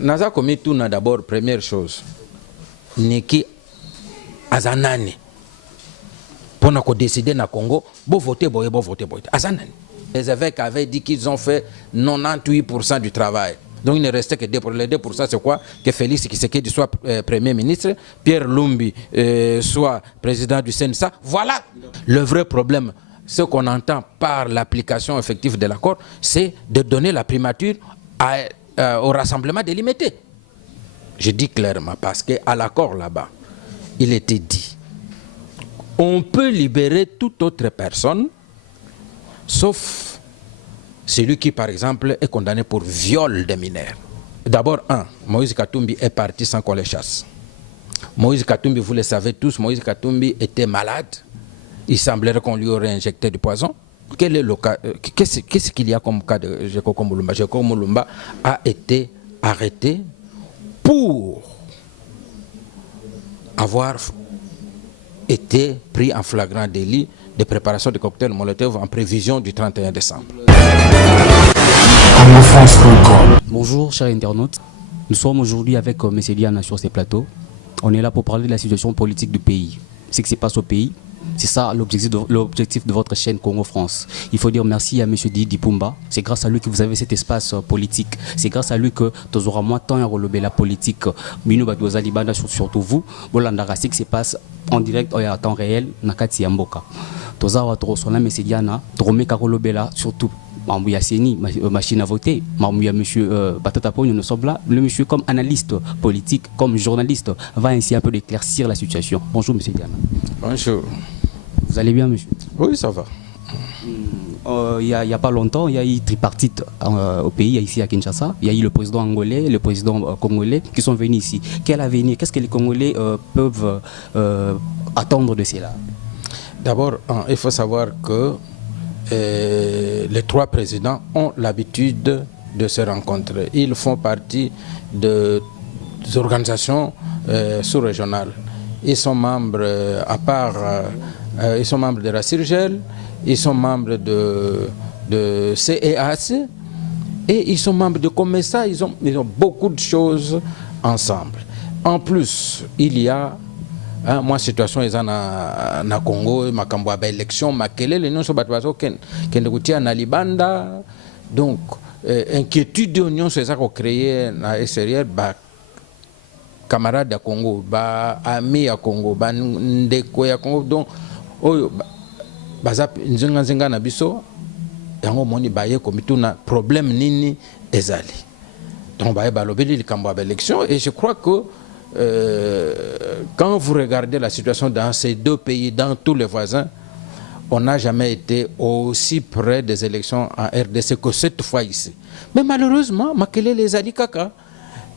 Naza commis tout d'abord, première chose, Niki Azanani. Pour nous décider dans le Congo, bon voter, bon voter. Azanani. Les évêques avaient dit qu'ils ont fait 98% du travail. Donc il ne restait que 2%. Les 2%, c'est quoi? Que Félix Tshisekedi soit Premier ministre, Pierre Lumbi soit président du CNSA. Voilà. Le vrai problème, ce qu'on entend par l'application effective de l'accord, c'est de donner la primature au rassemblement délimité. Je dis clairement, parce qu'à l'accord là-bas, il était dit, on peut libérer toute autre personne, sauf celui qui, par exemple, est condamné pour viol de mineurs. D'abord, Moïse Katumbi est parti sans qu'on le chasse. Moïse Katumbi, vous le savez tous, Moïse Katumbi était malade. Il semblerait qu'on lui aurait injecté du poison. Quel est le cas? Qu'est-ce qu'il y a comme cas de Jekoko Mulumba? Jekoko Mulumba a été arrêté pour avoir été pris en flagrant délit de préparation de cocktails Molotov en prévision du 31 décembre. Bonjour chers internautes, nous sommes aujourd'hui avec M. Diana sur ces plateaux. On est là pour parler de la situation politique du pays, ce qui se passe au pays. C'est ça l'objectif de votre chaîne Congo France. Il faut dire merci à M. Didi Pumba. C'est grâce à lui que vous avez cet espace politique. C'est grâce à lui que nous aurons moins de temps à relever la politique. Surtout vous, ce qui se passe en direct et à temps réel, Nakati Yamboka. Tozawa Torosona, M. Diana, Toromeka Rolobela, surtout. Mamouya Seni, machine à voter. Mamouya monsieur Batatapo, nous sommes là. Le monsieur, comme analyste politique, comme journaliste, va ainsi un peu éclaircir la situation. Bonjour, monsieur Diana. Bonjour. Vous allez bien, monsieur? Oui, ça va. Il n'y a pas longtemps, il y a eu tripartite au pays, ici à Kinshasa. Il y a eu le président angolais, le président congolais qui sont venus ici. Quel avenir? Qu'est-ce que les Congolais peuvent attendre de cela? D'abord, il faut savoir que les trois présidents ont l'habitude de se rencontrer. Ils font partie des organisations sous-régionales. Ils sont membres, ils sont membres de la CIRGEL, ils sont membres de CEAC et ils sont membres de COMESA. Ils ont beaucoup de choses ensemble. En plus, il y a moi situation eza na Congo makambo ba élection makelele nyonso bato bazo kende kutia na libanda, donc inquiétude nyonso eza ko créer na extérieur ba camarades ya Congo, ba amis ya Congo, ba ndeko ya Congo, donc oyo baza nzinga na biso yango moni baye komituna problème nini ezali, donc baye balobeli likambo ba élection. Et je crois que quand vous regardez la situation dans ces deux pays, dans tous les voisins, on n'a jamais été aussi près des élections en RDC que cette fois ici. Mais malheureusement, Makele les a dit caca.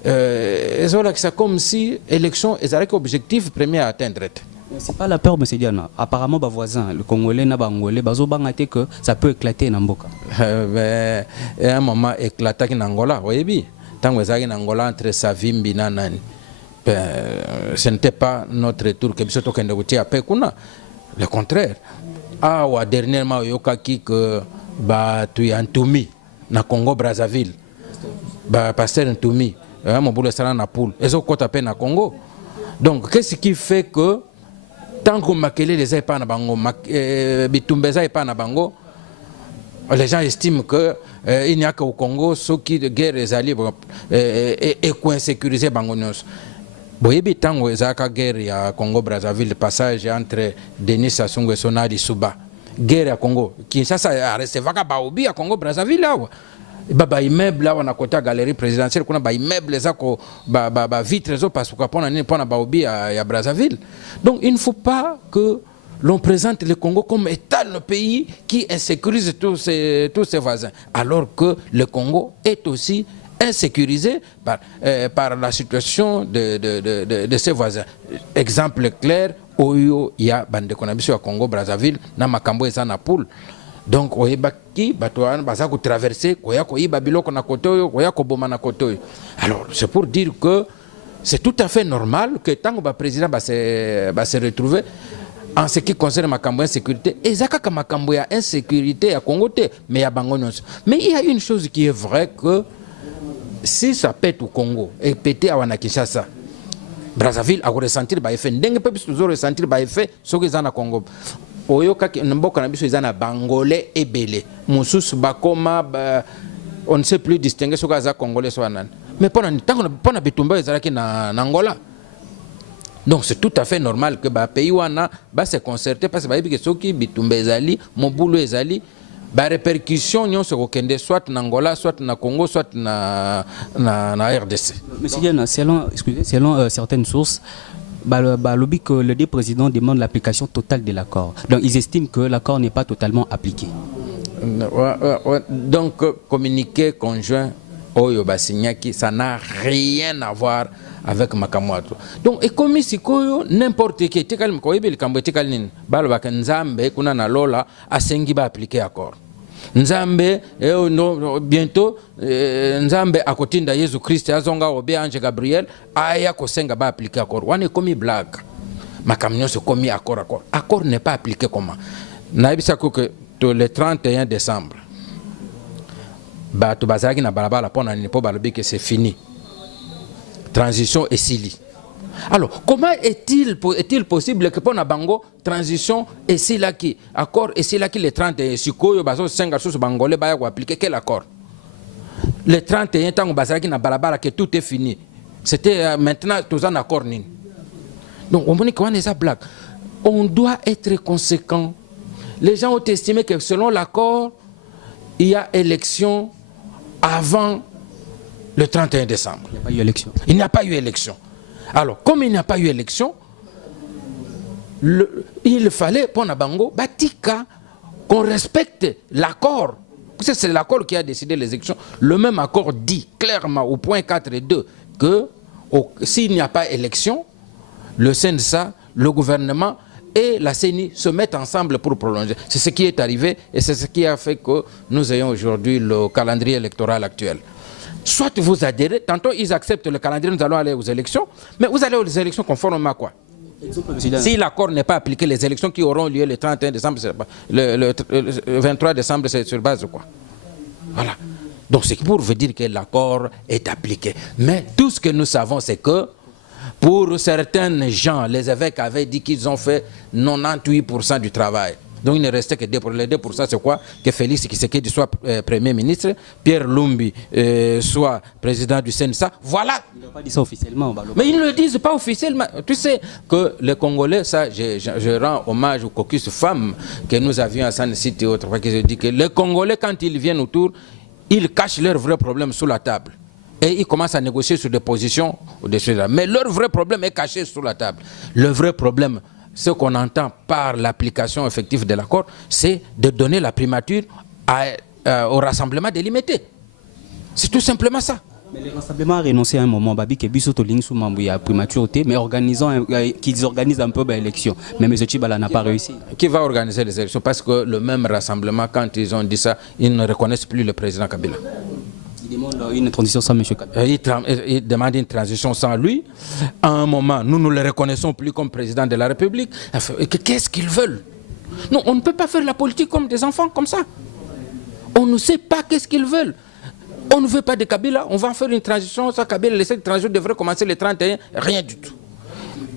C'est comme si l'élection est un objectif premier à atteindre. C'est pas la peur, M. Diana. Apparemment, les voisins, le Congolais, le Bangolais, que ça peut éclater en Mboka. À un moment éclaté en Angola, vous voyez bien. Tant que vous avez en Angola entre Savimbi et Nanani. Ce n'était pas notre tour que nous avons fait. Le contraire. Dernièrement, il y a eu un Ntoumi na Congo Brazzaville. Pasteur Ntoumi, mon boulot sera na poule. Ils ont tapé na Congo. Donc, qu'est-ce qui fait que tant que Makele les a pas na bango, Bitumbeza est pas na bango, les gens estiment que il n'y a qu'au Congo ceux qui de guerre les alliés et insécurisé bango nyos. Boyebi tango ezaka guerre ya Congo Brazzaville, le passage entre Denis Sassou Nguesso na Suba. Guerre ya Congo. Kinshasa a resté vaka baobi à Congo Brazzaville là. Ba immeuble là on a côté galerie présidentielle kuna ba immeuble ezako ba vitres zo parce que pona baobi à Brazzaville. Donc il ne faut pas que l'on présente le Congo comme étant le pays qui insécurise tous ses voisins, alors que le Congo est aussi insécurisé par la situation de ses voisins. Exemple clair, Oyo ya bande konabiso ya Congo Brazzaville na makambo eza na poule. Donc oyebaki bato wana baza ko traverser koya ko iba biloko na kotoyo koya ko boma na kotoyo. Alors c'est pour dire que c'est tout à fait normal que tant que le président va se retrouver en ce qui concerne makambo insécurité, ezaka ka makambo ya insécurité à Congo te mais ya bango nyonso. Mais il y a une chose qui est vraie, que si ça pète au Congo et pété à Kinshasa, Brazzaville a ressentir ba effet ndenge pe biso toujours ressentir ba effet soki za na Congo oyo kaki mboka na biso za na bangolais ebele mususu bakoma on ne sait plus distinguer soki za congolais soit nan mais pona bitumba ezalaki na Angola. Donc c'est tout à fait normal que ba pays wana ba se concerter parce que ba yebi que soki bitumba ezali mobulu ezali ba répercussion nyonso kokende soit na Angola soit na Congo soit na RDC. Monsieur Diana, selon certaines sources, lobby que les deux présidents demandent l'application totale de l'accord. Donc ils estiment que l'accord n'est pas totalement appliqué. Donc communiqué conjoint Oyo Basignaki, ça n'a rien à voir avec Makamwato. Donc et comme si n'importe qui tekal ko yebel kambo tekal nin balo ba Nzambe kuna na lola asengi ba appliquer accord. Nzambe bientôt Nzambe akotinda Yesu Christ azonga obe Ange Gabriel aya kosenga ba appliquer accord. Wane komi blague. Makamnyo se komi accord. Accord n'est pas appliqué comment? Naibisa ko que le 31 décembre bato bazaki na balabala pona ni po balobi que c'est fini. Transition et sili. Alors, comment est-il possible que pour na bango transition et sila qui accord et sila qui le 31 sikoyo baso 5 sous bangolais ba ya appliquer quel accord? Le 31 tant bazaki na balabala que tout est fini. C'était maintenant tous en accord nin. Donc on dit qu'on est ça blague. On doit être conséquent. Les gens ont estimé que selon l'accord, il y a élection avant le 31 décembre. Il n'y a pas eu élection. Il n'y a pas eu élection. Alors, comme il n'y a pas eu élection, il fallait, pour Nabango, Batika, qu'on respecte l'accord. C'est l'accord qui a décidé les élections. Le même accord dit clairement au point 4 et 2 que s'il n'y a pas élection, le CNSA, le gouvernement et la CENI se mettent ensemble pour prolonger. C'est ce qui est arrivé et c'est ce qui a fait que nous ayons aujourd'hui le calendrier électoral actuel. Soit vous adhérez, tantôt ils acceptent le calendrier, nous allons aller aux élections, mais vous allez aux élections conformément à quoi? Si l'accord n'est pas appliqué, les élections qui auront lieu le 31 décembre, le 23 décembre, c'est sur base de quoi? Voilà. Donc c'est pour vous dire que l'accord est appliqué. Mais tout ce que nous savons, c'est que pour certains gens, les évêques avaient dit qu'ils ont fait 98% du travail. Donc il ne restait que 2%. Les 2%, c'est quoi? Que Félix Tshisekedi soit Premier ministre, Pierre Lumbi soit président du CNSA. Voilà. Ils n'ont pas dit ça officiellement. Mais ils ne le disent pas officiellement. Tu sais que les Congolais, ça, je rends hommage aux caucus femmes que nous avions à San City et autres. Parce que je dis que les Congolais, quand ils viennent autour, ils cachent leurs vrais problèmes sous la table. Et ils commencent à négocier sur des positions au-dessus de là. Mais leur vrai problème est caché sous la table. Le vrai problème, ce qu'on entend par l'application effective de l'accord, c'est de donner la primature au rassemblement délimité. C'est tout simplement ça. Mais le rassemblement a renoncé à un moment, Babi, que Bissot Ling sous Mambouya primaturité, mais qu'ils organisent un peu l'élection. Mais M. Tchibala n'a pas réussi. Qui va organiser les élections? Parce que le même rassemblement, quand ils ont dit ça, ils ne reconnaissent plus le président Kabila. Il demande une transition sans M. Kabila. Il demande une transition sans lui. À un moment, nous ne le reconnaissons plus comme président de la République. Qu'est-ce qu'ils veulent? Non, on ne peut pas faire la politique comme des enfants, comme ça. On ne sait pas qu'est-ce qu'ils veulent. On ne veut pas de Kabila, on va faire une transition. Ça, Kabila, cette transition devrait commencer le 31, rien du tout.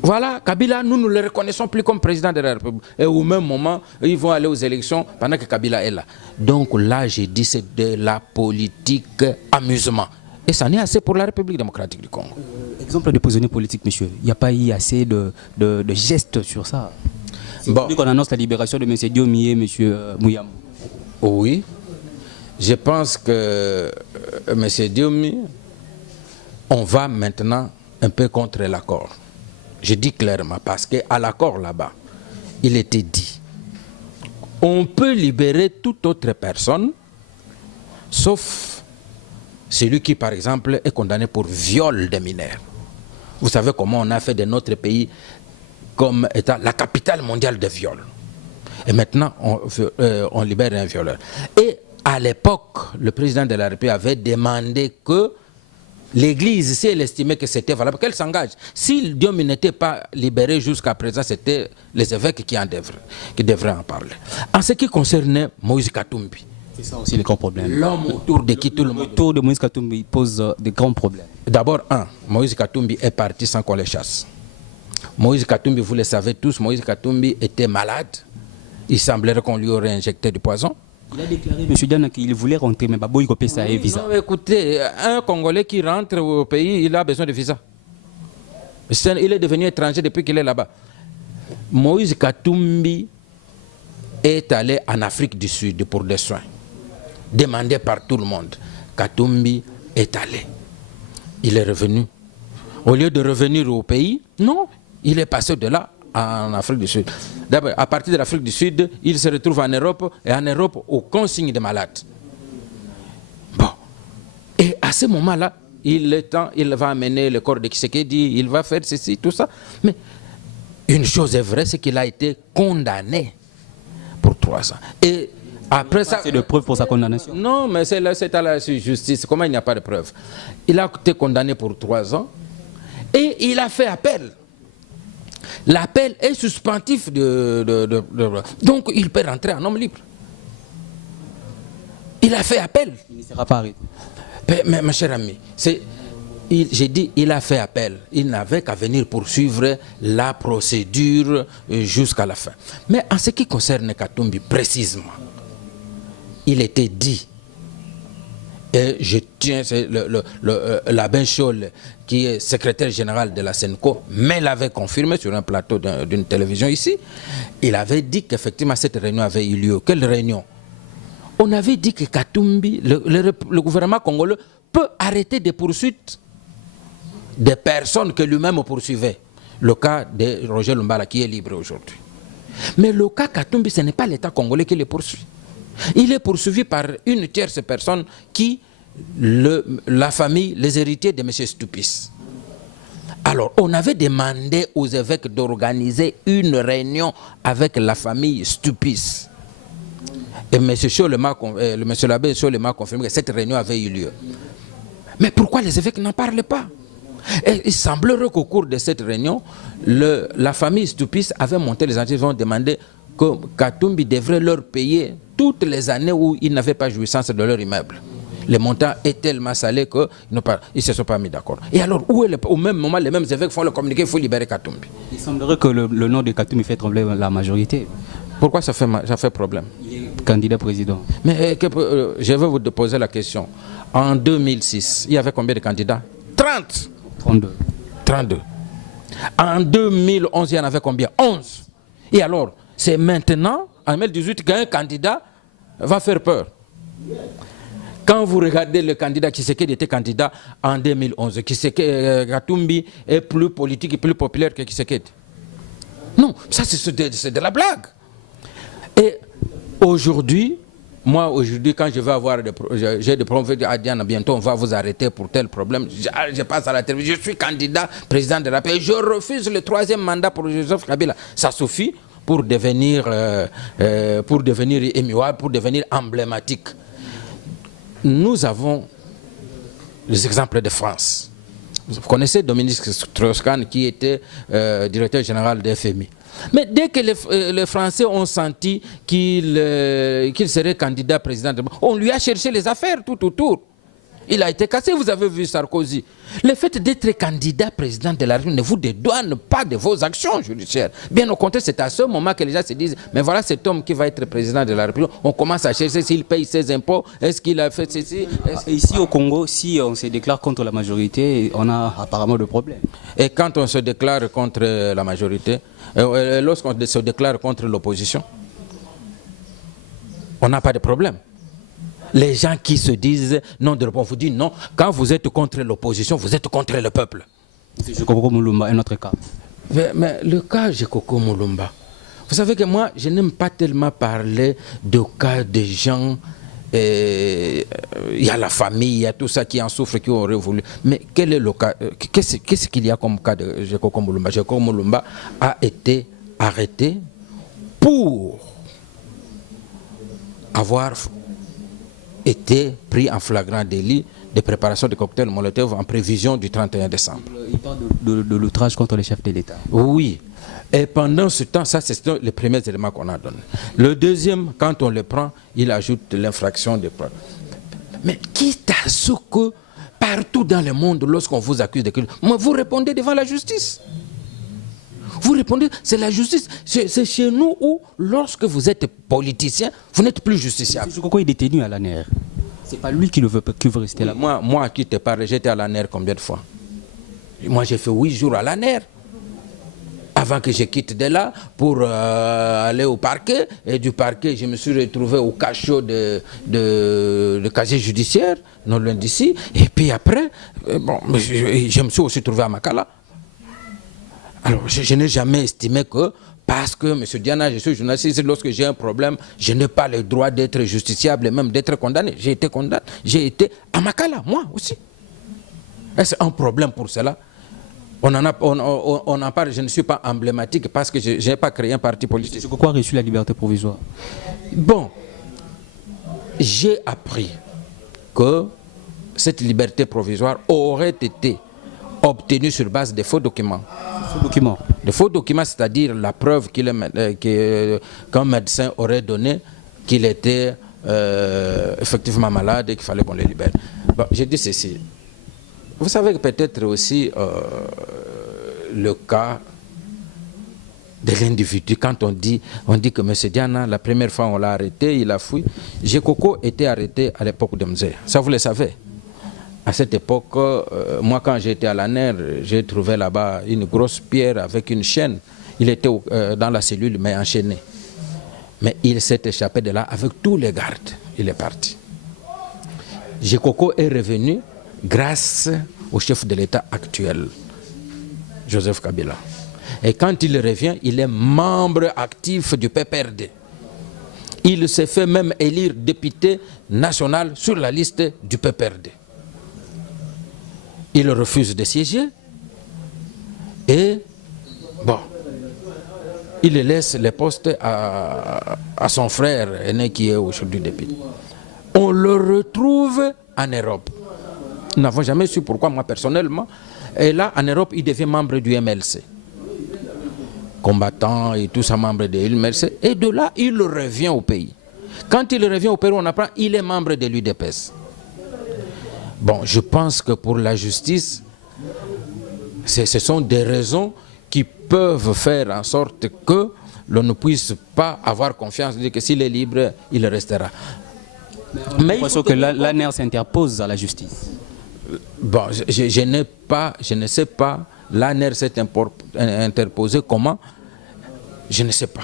Voilà, Kabila, nous ne le reconnaissons plus comme président de la République. Et au même moment, ils vont aller aux élections pendant que Kabila est là. Donc là, j'ai dit, c'est de la politique amusement. Et ça n'est assez pour la République démocratique du Congo. Exemple de prisonniers politiques, monsieur. Il n'y a pas eu assez de gestes sur ça. Bon. Qu'on annonce la libération de M. Diomi et M. Mouyam. Oui. Je pense que M. Diomi, on va maintenant un peu contre l'accord. Je dis clairement parce qu'à l'accord là-bas, il était dit, on peut libérer toute autre personne, sauf celui qui, par exemple, est condamné pour viol des mineurs. Vous savez comment on a fait de notre pays comme état la capitale mondiale des viols. Et maintenant, on libère un violeur. Et à l'époque, le président de la République avait demandé que l'Église, si elle estimait que c'était valable, qu'elle s'engage. Si Diomi n'était pas libéré jusqu'à présent, c'était les évêques qui devraient en parler. En ce qui concernait Moïse Katumbi, C'est ça aussi le grand problème. L'homme autour de qui tout le monde... Autour de Moïse Katumbi pose de grands problèmes. D'abord, Moïse Katumbi est parti sans qu'on le chasse. Moïse Katumbi, vous le savez tous, Moïse Katumbi était malade. Il semblerait qu'on lui aurait injecté du poison. Il a déclaré, M. Diana, qu'il voulait rentrer, mais Babo, il copie ça et visa. Non, écoutez, un Congolais qui rentre au pays, il a besoin de visa. Il est devenu étranger depuis qu'il est là-bas. Moïse Katumbi est allé en Afrique du Sud pour des soins, demandé par tout le monde. Katumbi est allé. Il est revenu. Au lieu de revenir au pays, non, il est passé de là en Afrique du Sud. D'abord, à partir de l'Afrique du Sud, il se retrouve en Europe, et en Europe, aucun signe de malade. Bon. Et à ce moment-là, il va amener le corps de Tshisekedi, il va faire ceci, tout ça. Mais une chose est vraie, c'est qu'il a été condamné pour 3 ans. Et après ça... C'est de preuves pour sa condamnation? Non, mais c'est à la justice. Comment il n'y a pas de preuves? Il a été condamné pour 3 ans et il a fait appel. L'appel est suspensif donc il peut rentrer en homme libre. Il a fait appel. Il ne sera pas arrêté. Mais mon cher ami, j'ai dit il a fait appel. Il n'avait qu'à venir poursuivre la procédure jusqu'à la fin. Mais en ce qui concerne Katumbi précisément, il était dit, et je tiens, c'est l'abbé Scholl, qui est secrétaire général de la Senco, mais l'avait confirmé sur un plateau d'une télévision ici. Il avait dit qu'effectivement cette réunion avait eu lieu. Quelle réunion? On avait dit que Katumbi, le gouvernement congolais, peut arrêter des poursuites des personnes que lui-même poursuivait. Le cas de Roger Lumbala qui est libre aujourd'hui. Mais le cas Katumbi, ce n'est pas l'État congolais qui le poursuit. Il est poursuivi par une tierce personne qui, la famille, les héritiers de M. Stupis. Alors, on avait demandé aux évêques d'organiser une réunion avec la famille Stupis. Et M. l'abbé Scholl m'a confirmé que cette réunion avait eu lieu. Mais pourquoi les évêques n'en parlent pas? Et il semblerait qu'au cours de cette réunion, la famille Stupis avait monté les entités, ils ont demandé que Katumbi devrait leur payer toutes les années où ils n'avaient pas jouissance de leur immeuble. Le montant est tellement salé qu'ils ne se sont pas mis d'accord. Et alors, au même moment, les mêmes évêques font le communiqué, il faut libérer Katumbi. Il semblerait que le nom de Katumbi fait trembler la majorité. Pourquoi ça fait problème? Il est candidat président. Mais je vais vous poser la question. En 2006, il y avait combien de candidats? 30. 32. En 2011, il y en avait combien? 11. Et alors, c'est maintenant, en 2018, qu'un candidat va faire peur. Quand vous regardez le candidat Tshisekedi était candidat en 2011, Katumbi est plus politique et plus populaire que Tshisekedi. Non, ça c'est de la blague. Et aujourd'hui, quand je vais avoir j'ai des problèmes à Diana, bientôt on va vous arrêter pour tel problème. Je passe à la télévision, je suis candidat président de la paix. Je refuse le 3e mandat pour Joseph Kabila. Ça suffit pour devenir émuable, pour devenir emblématique. Nous avons les exemples de France. Vous connaissez Dominique Strauss-Kahn qui était directeur général de FMI. Mais dès que les Français ont senti qu'il serait candidat président, on lui a cherché les affaires tout autour. Il a été cassé, vous avez vu Sarkozy. Le fait d'être candidat président de la République ne vous dédouane pas de vos actions judiciaires. Bien au contraire, c'est à ce moment que les gens se disent, mais voilà cet homme qui va être président de la République. On commence à chercher s'il paye ses impôts, est-ce qu'il a fait ceci. Ici au Congo, si on se déclare contre la majorité, on a apparemment de problèmes. Et quand on se déclare contre la majorité, lorsqu'on se déclare contre l'opposition, on n'a pas de problème. Les gens qui se disent non de réponse, vous dites non, quand vous êtes contre l'opposition, vous êtes contre le peuple. C'est Jekoko Mulumba, un autre cas. Mais le cas Jekoko Mulumba, vous savez que moi, je n'aime pas tellement parler de cas de gens, il y a la famille, il y a tout ça qui en souffre, qui aurait voulu. Mais quel est le cas, qu'est-ce qu'il y a comme cas de Jekoko Mulumba? Jekoko Mulumba a été arrêté pour avoir été pris en flagrant délit de préparation de cocktails Molotov en prévision du 31 décembre. Il parle de l'outrage contre les chefs de l'État. Oui, Et pendant ce temps, ça c'est les premiers éléments qu'on a donnés. Le deuxième, quand on le prend, il ajoute l'infraction de preuve. Mais quitte à ce que partout dans le monde, lorsqu'on vous accuse de crimes, vous répondez devant la justice. Vous répondez, c'est la justice. C'est chez nous où, lorsque vous êtes politicien, vous n'êtes plus justiciable. Pourquoi il est détenu à l'ANER? C'est pas lui qui veut rester là. Moi, qui te parle, j'étais à l'ANER combien de fois? Moi, j'ai fait 8 jours à l'ANER. Avant que je quitte de là pour aller au parquet. Et du parquet, je me suis retrouvé au cachot de casier judiciaire, non loin d'ici. Et puis après, je me suis aussi trouvé à Makala. Alors, je n'ai jamais estimé que, parce que, M. Diana, je suis journaliste, lorsque j'ai un problème, je n'ai pas le droit d'être justiciable et même d'être condamné. J'ai été condamné, j'ai été à Makala, moi aussi. Est-ce un problème pour cela? On en parle, je ne suis pas emblématique parce que je n'ai pas créé un parti politique. C'est pourquoi a reçu la liberté provisoire? Bon, j'ai appris que cette liberté provisoire aurait été obtenue sur base de faux documents. Faux documents? De faux documents, c'est-à-dire la preuve qu'un médecin aurait donné qu'il était effectivement malade et qu'il fallait qu'on le libère. Bon, j'ai dit ceci. Vous savez que peut-être aussi le cas de l'individu, quand on dit que M. Diana, la première fois on l'a arrêté, il a fui. Gekoko était arrêté à l'époque de Mzee. Ça, vous le savez. À cette époque, moi quand j'étais à l'ANER, j'ai trouvé là-bas une grosse pierre avec une chaîne. Il était dans la cellule, mais enchaîné. Mais il s'est échappé de là avec tous les gardes. Il est parti. Gekoko est revenu grâce au chef de l'État actuel, Joseph Kabila. Et quand il revient, il est membre actif du PPRD. Il s'est fait même élire député national sur la liste du PPRD. Il refuse de siéger et bon, il laisse les postes à son frère aîné qui est aujourd'hui député. On le retrouve en Europe. Nous n'avons jamais su pourquoi, moi personnellement. Et là, en Europe, il devient membre du MLC. Combattant et tout ça, membre de l'MLC. Et de là, il revient au pays. Quand il revient au pays, on apprend qu'il est membre de l'UDPS. Bon, je pense que pour la justice, ce sont des raisons qui peuvent faire en sorte que l'on ne puisse pas avoir confiance, dire que s'il est libre, il restera. Mais il faut que l'ANER s'interpose à la justice. Bon, je ne sais pas, l'ANER s'est interposé comment, je ne sais pas.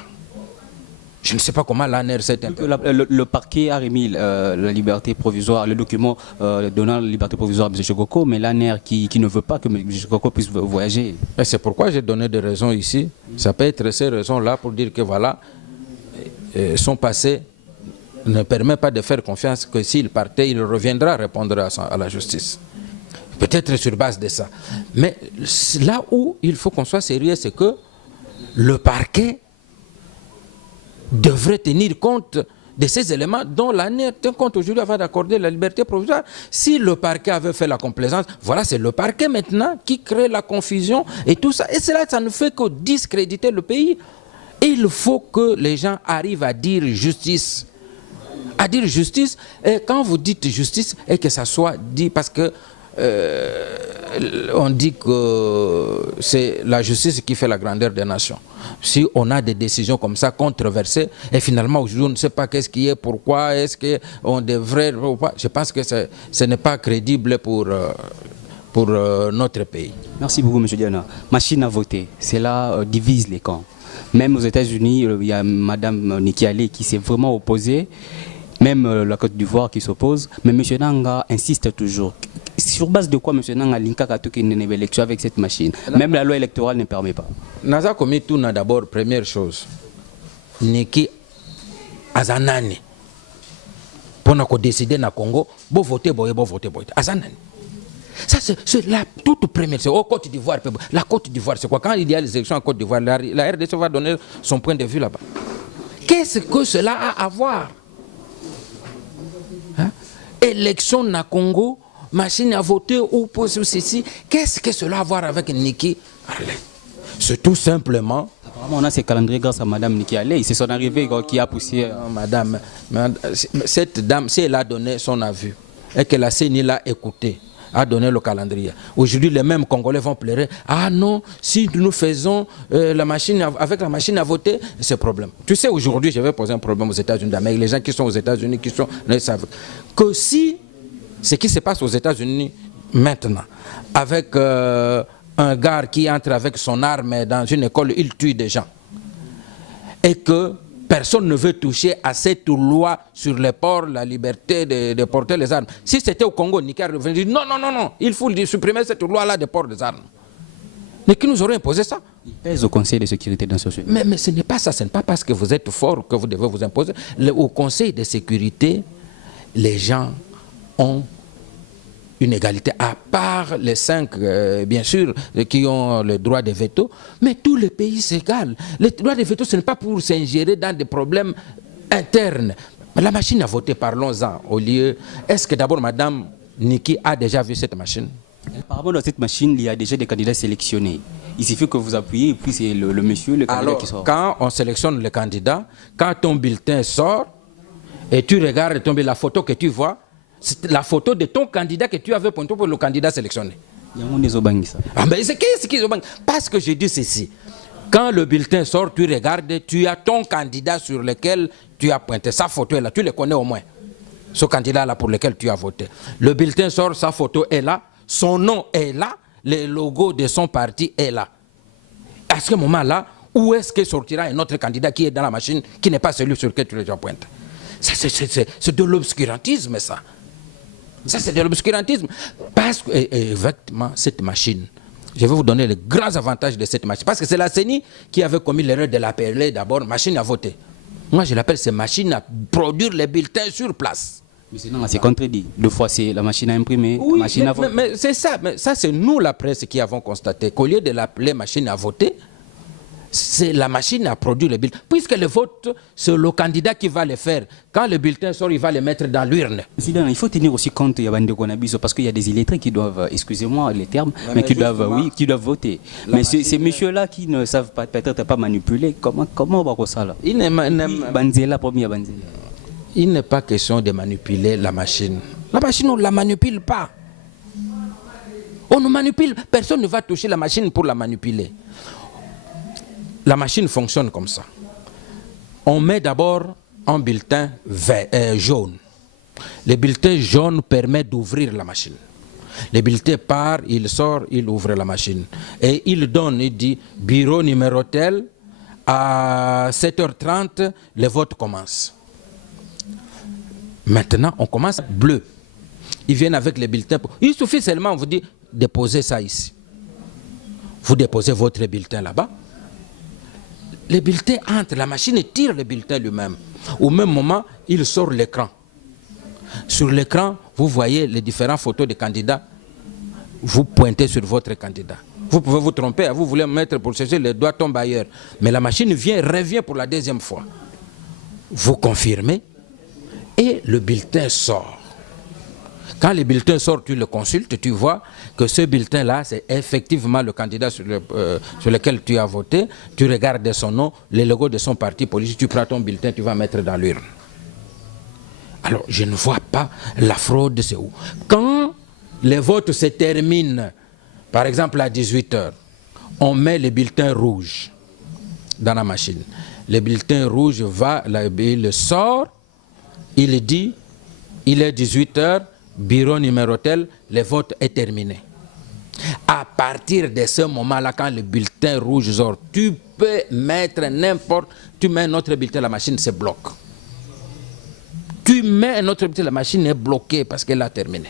Je ne sais pas comment l'ANER s'est interposé. Le parquet a remis la liberté provisoire, le document donnant la liberté provisoire à M. Gekoko, mais l'ANER qui ne veut pas que M. Gekoko puisse voyager. Et c'est pourquoi j'ai donné des raisons ici. Ça peut être ces raisons-là pour dire que voilà, son passé ne permet pas de faire confiance que s'il partait, il reviendra répondre à la justice. Peut-être sur base de ça. Mais là où il faut qu'on soit sérieux, c'est que le parquet devrait tenir compte de ces éléments dont l'ANER tient compte aujourd'hui avant d'accorder la liberté provisoire. Si le parquet avait fait la complaisance, voilà, c'est le parquet maintenant qui crée la confusion et tout ça. Et cela, ça ne fait que discréditer le pays. Il faut que les gens arrivent à dire justice. À dire justice, et quand vous dites justice, et que ça soit dit, parce que on dit que c'est la justice qui fait la grandeur des nations. Si on a des décisions comme ça controversées, et finalement aujourd'hui on ne sait pas qu'est-ce qui est, pourquoi, est-ce qu'on devrait, je pense que ce n'est pas crédible pour notre pays. Merci beaucoup, M. Diana. Machine à voter, cela divise les camps. Même aux États-Unis, il y a Mme Nikki Haley qui s'est vraiment opposée. Même la Côte d'Ivoire qui s'oppose, mais M. Nanga insiste toujours. Sur base de quoi M. Nanga linka une élection avec cette machine? Même la loi électorale ne permet pas. Naza komi tuna d'abord, première chose, Niki Azanani, pour nous décider na Congo, bon voter, bon voter, Azanani. Ça, c'est la toute première. C'est au Côte d'Ivoire. La Côte d'Ivoire, c'est quoi? Quand il y a les élections en Côte d'Ivoire, la RDC va donner son point de vue là-bas. Qu'est-ce que cela a à voir? Hein? Élection na Congo, machine à voter ou pour ceci, qu'est-ce que cela a à voir avec Nikki Haley? C'est tout simplement... Apparemment, on a ces calendriers grâce à Madame Niki Haley. C'est son arrivée qui a poussé... Non, madame, cette dame, si elle a donné son avis et que la CENI l'a écouté, a donné le calendrier. Aujourd'hui, les mêmes Congolais vont pleurer. Ah non, si nous faisons avec la machine à voter, c'est problème. Tu sais, aujourd'hui, je vais poser un problème aux États-Unis d'Amérique. Les gens qui sont aux États-Unis, ils savent que si ce qui se passe aux États-Unis maintenant, avec un gars qui entre avec son arme dans une école, il tue des gens, et que personne ne veut toucher à cette loi sur les ports, la liberté de porter les armes. Si c'était au Congo, Niki aurait dit non, non, non, non, il faut supprimer cette loi-là de port des armes. Mais qui nous aurait imposé ça? Il pèse au Conseil de sécurité dans ce sujet. Mais ce n'est pas ça, ce n'est pas parce que vous êtes fort que vous devez vous imposer. Au Conseil de sécurité, les gens ont une égalité, à part les 5, bien sûr, qui ont le droit de veto, mais tous les pays s'égalent. Le droit de veto, ce n'est pas pour s'ingérer dans des problèmes internes. La machine à voter, parlons-en au lieu. Est-ce que d'abord, Madame Niki a déjà vu cette machine? Apparemment, dans cette machine, il y a déjà des candidats sélectionnés. Il suffit que vous appuyez et puis c'est le monsieur, le candidat qui sort. Quand on sélectionne le candidat, quand ton bulletin sort et tu regardes la photo que tu vois, c'est la photo de ton candidat que tu avais pointé pour le candidat sélectionné. Il y a des obangi ça. Ah mais c'est qu'est-ce qu'ils ont? Parce que je dis ceci. Quand le bulletin sort, tu regardes, tu as ton candidat sur lequel tu as pointé. Sa photo est là, tu le connais au moins. Ce candidat-là pour lequel tu as voté. Le bulletin sort, sa photo est là, son nom est là, le logo de son parti est là. À ce moment-là, où est-ce que sortira un autre candidat qui est dans la machine, qui n'est pas celui sur lequel tu le pointes? C'est de l'obscurantisme, ça. Ça, c'est de l'obscurantisme. Parce que, effectivement, cette machine, je vais vous donner les grands avantages de cette machine. Parce que c'est la CENI qui avait commis l'erreur de l'appeler d'abord machine à voter. Moi, je l'appelle ces machines à produire les bulletins sur place. Mais sinon, c'est contredit. Deux fois, c'est la machine à imprimer, Oui, la machine à voter. Mais c'est ça. Mais ça, c'est nous, la presse, qui avons constaté qu'au lieu de l'appeler machine à voter, c'est la machine à produire les bulletins. Puisque le vote, c'est le candidat qui va le faire. Quand le bulletin sort, il va le mettre dans l'urne. Il faut tenir aussi compte, il y a parce qu'il y a des illettrés qui doivent, excusez-moi les termes, mais qui doivent voter. Mais ces messieurs-là qui ne savent pas, peut-être pas manipuler, comment on va faire ça là? Il n'est pas question de manipuler la machine. La machine, on ne la manipule pas. On ne manipule, personne ne va toucher la machine pour la manipuler. La machine fonctionne comme ça. On met d'abord un bulletin jaune. Le bulletin jaune permet d'ouvrir la machine. Le bulletin part, il sort, il ouvre la machine. Et il donne, il dit, bureau numéro tel, à 7h30, le vote commence. Maintenant, on commence bleu. Ils viennent avec les bulletins. Il suffit seulement, on vous dit, déposez ça ici. Vous déposez votre bulletin là-bas. Le bulletin entre, la machine tire le bulletin lui-même. Au même moment, il sort l'écran. Sur l'écran, vous voyez les différentes photos des candidats. Vous pointez sur votre candidat. Vous pouvez vous tromper, vous voulez mettre pour chercher, le doigt tombe ailleurs. Mais la machine revient pour la deuxième fois. Vous confirmez et le bulletin sort. Quand le bulletin sort, tu le consultes, tu vois que ce bulletin-là, c'est effectivement le candidat sur lequel tu as voté. Tu regardes son nom, le logo de son parti politique, tu prends ton bulletin, tu vas mettre dans l'urne. Alors, je ne vois pas la fraude, c'est où? Quand les votes se terminent, par exemple à 18h, on met le bulletin rouge dans la machine. Le bulletin rouge va, il sort, il dit, il est 18h, bureau numéro tel, le vote est terminé. À partir de ce moment-là, quand le bulletin rouge sort, tu peux mettre n'importe, tu mets un autre bulletin, la machine se bloque. Tu mets un autre bulletin, la machine est bloquée parce qu'elle a terminé.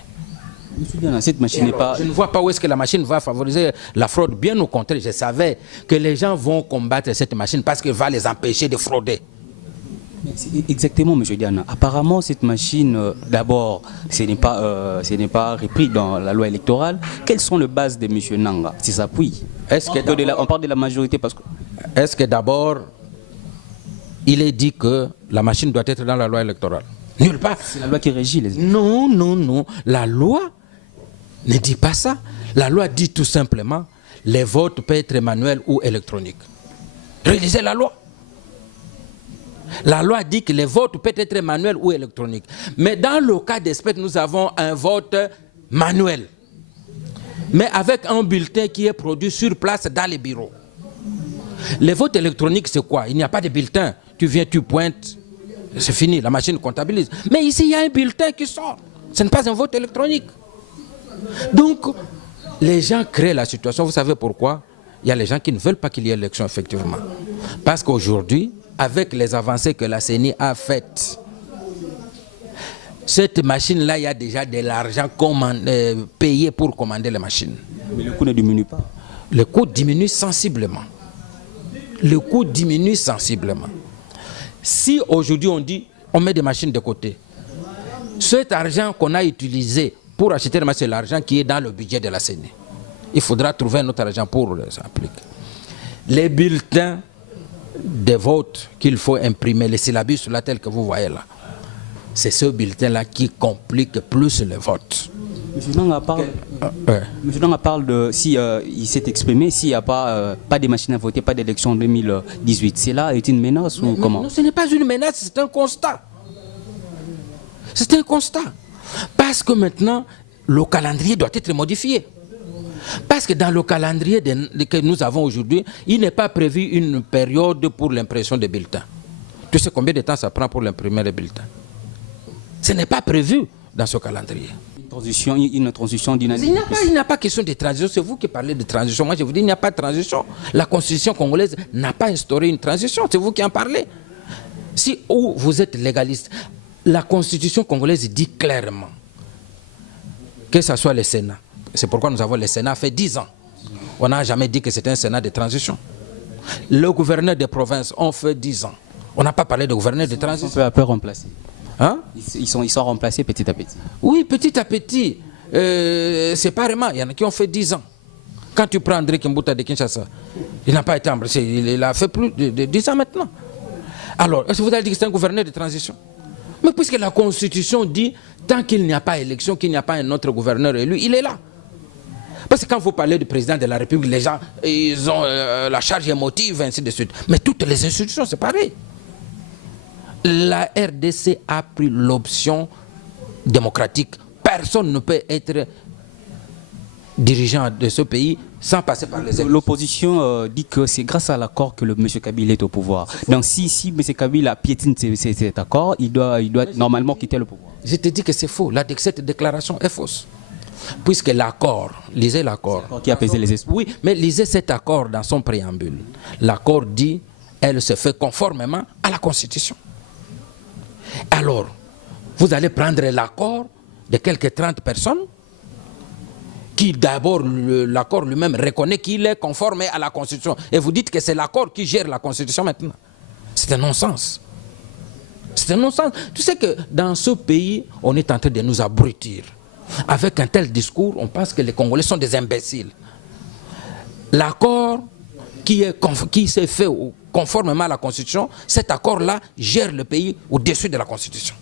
Cette machine n'est pas... Je ne vois pas où est-ce que la machine va favoriser la fraude. Bien au contraire, je savais que les gens vont combattre cette machine parce qu'elle va les empêcher de frauder. Exactement, M. Diana. Apparemment, cette machine, d'abord, ce n'est pas repris dans la loi électorale. Quelles sont les bases de M. Nanga? C'est ça, oui. On parle de la majorité parce que... Est-ce que d'abord, il est dit que la machine doit être dans la loi électorale? Nulle part. C'est la loi qui régit les... Non, non, non. La loi ne dit pas ça. La loi dit tout simplement, les votes peuvent être manuels ou électroniques. Réalisez la loi. La loi dit que les votes peuvent être manuels ou électroniques. Mais dans le cas d'espèce, nous avons un vote manuel. Mais avec un bulletin qui est produit sur place dans les bureaux. Les votes électroniques, c'est quoi? Il n'y a pas de bulletin. Tu viens, tu pointes, c'est fini, la machine comptabilise. Mais ici, il y a un bulletin qui sort. Ce n'est pas un vote électronique. Donc, les gens créent la situation. Vous savez pourquoi? Il y a les gens qui ne veulent pas qu'il y ait élection, effectivement. Parce qu'aujourd'hui, avec les avancées que la CENI a faites, cette machine-là, il y a déjà de l'argent payé pour commander les machines. Mais le coût ne diminue pas. Le coût diminue sensiblement. Le coût diminue sensiblement. Si aujourd'hui on dit, on met des machines de côté, cet argent qu'on a utilisé pour acheter les machines, c'est l'argent qui est dans le budget de la CENI. Il faudra trouver un autre argent pour les appliquer. Les bulletins de vote qu'il faut imprimer, les syllabus là tels que vous voyez là, c'est ce bulletin-là qui complique plus le vote. M. Nanga parle de, si il s'est exprimé, s'il n'y a pas de machine à voter, pas d'élection en 2018, cela est une menace ou comment? Non, ce n'est pas une menace, c'est un constat. C'est un constat. Parce que maintenant, le calendrier doit être modifié. Parce que dans le calendrier que nous avons aujourd'hui, il n'est pas prévu une période pour l'impression des bulletins. Tu sais combien de temps ça prend pour l'imprimer les bulletins? Ce n'est pas prévu dans ce calendrier. Une transition d'une année. Il n'y a pas question de transition. C'est vous qui parlez de transition. Moi, je vous dis, il n'y a pas de transition. La Constitution congolaise n'a pas instauré une transition. C'est vous qui en parlez. Si vous êtes légaliste, la Constitution congolaise dit clairement que ce soit le Sénat. C'est pourquoi nous avons le Sénat fait 10 ans. On n'a jamais dit que c'était un Sénat de transition. Le gouverneur des provinces ont fait 10 ans. On n'a pas parlé de gouverneur de transition. On peut un peu remplacer. Hein? Ils sont remplacés petit à petit. Oui, petit à petit. Séparément, il y en a qui ont fait 10 ans. Quand tu prends André Kimbuta de Kinshasa, il n'a pas été embrassé. Il a fait plus de 10 ans maintenant. Alors, est-ce que vous allez dire que c'est un gouverneur de transition? Mais puisque la Constitution dit, tant qu'il n'y a pas élection, qu'il n'y a pas un autre gouverneur élu, il est là. Parce que quand vous parlez du président de la République, les gens, ils ont la charge émotive, ainsi de suite. Mais toutes les institutions, c'est pareil. La RDC a pris l'option démocratique. Personne ne peut être dirigeant de ce pays sans passer par les élections. L'opposition dit que c'est grâce à l'accord que M. Kabila est au pouvoir. Donc si M. Kabila piétine cet accord, il doit normalement quitter le pouvoir. Je te dis que c'est faux. Cette déclaration est fausse. Puisque l'accord, lisez l'accord. Qui a pesé les esprits. Oui, mais lisez cet accord dans son préambule. L'accord dit, elle se fait conformément à la Constitution. Alors, vous allez prendre l'accord de quelques 30 personnes qui d'abord, l'accord lui-même reconnaît qu'il est conforme à la Constitution. Et vous dites que c'est l'accord qui gère la Constitution maintenant. C'est un non-sens. C'est un non-sens. Tu sais que dans ce pays, on est en train de nous abrutir. Avec un tel discours, on pense que les Congolais sont des imbéciles. L'accord qui s'est fait conformément à la Constitution, cet accord-là gère le pays au-dessus de la Constitution.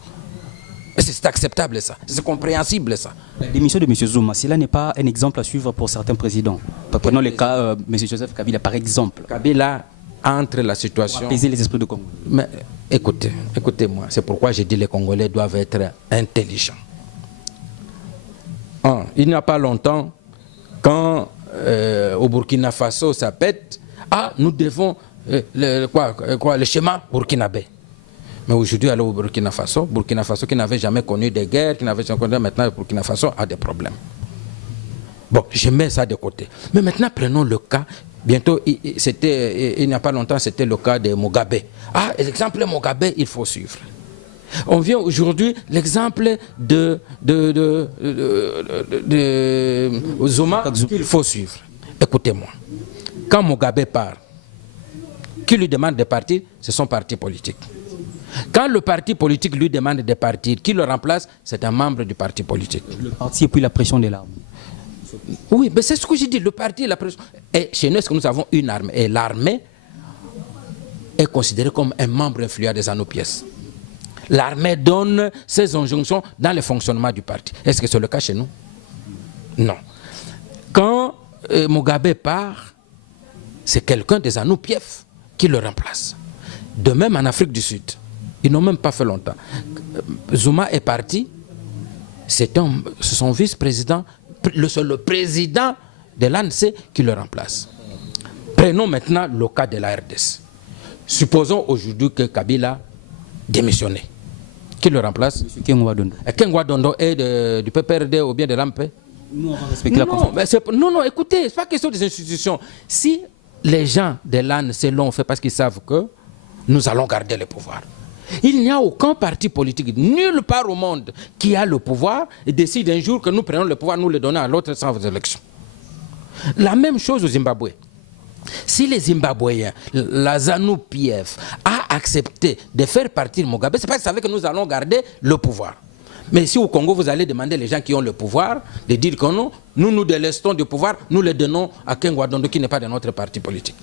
C'est acceptable ça, c'est compréhensible ça. La démission de M. Zouma, cela n'est pas un exemple à suivre pour certains présidents. Prenons le cas M. Joseph Kabila par exemple. Kabila entre la situation... Apaiser les esprits de Congo. Mais écoutez-moi, c'est pourquoi j'ai dit que les Congolais doivent être intelligents. Il n'y a pas longtemps, quand au Burkina Faso ça pète, nous devons le schéma burkinabé. Mais aujourd'hui, aller au Burkina Faso qui n'avait jamais connu de guerre, qui n'avait jamais connu, maintenant le Burkina Faso a des problèmes. Bon, je mets ça de côté. Mais maintenant, prenons le cas, bientôt, il n'y a pas longtemps, c'était le cas de Mugabe. L'exemple Mugabe, il faut suivre. On vient aujourd'hui, l'exemple de Zouma, qu'il faut suivre. Écoutez-moi, quand Mugabe part, qui lui demande de partir, c'est son parti politique. Quand le parti politique lui demande de partir, qui le remplace, c'est un membre du parti politique. Le parti et puis la pression de l'armée. Oui, mais c'est ce que j'ai dit, le parti et la pression. Et chez nous, est-ce que nous avons une armée? Et l'armée est considérée comme un membre influent des anneaux pièces. L'armée donne ses injonctions dans le fonctionnement du parti. Est-ce que c'est le cas chez nous? Non. Quand Mugabe part, c'est quelqu'un des ZANU-PF qui le remplace. De même en Afrique du Sud. Ils n'ont même pas fait longtemps. Zuma est parti, c'est son vice-président, le président de l'ANC qui le remplace. Prenons maintenant le cas de la RDC. Supposons aujourd'hui que Kabila démissionné. Qui le remplace? Kengwa Dondo. Kengwa Dondo est du PPRD ou bien de l'AMP? Nous, on va respecter la Constitution. Non, écoutez, ce n'est pas question des institutions. Si les gens de l'ANC l'ont fait parce qu'ils savent que nous allons garder le pouvoir. Il n'y a aucun parti politique, nulle part au monde, qui a le pouvoir et décide un jour que nous prenons le pouvoir, nous le donnons à l'autre sans élections. La même chose au Zimbabwe. Si les Zimbabwéens, la ZANU-PF, a accepté de faire partir Mugabe, c'est parce qu'ils savaient que nous allons garder le pouvoir. Mais si au Congo, vous allez demander les gens qui ont le pouvoir de dire que non, nous délestons du pouvoir, nous le donnons à Kengwa Dondo qui n'est pas de notre parti politique.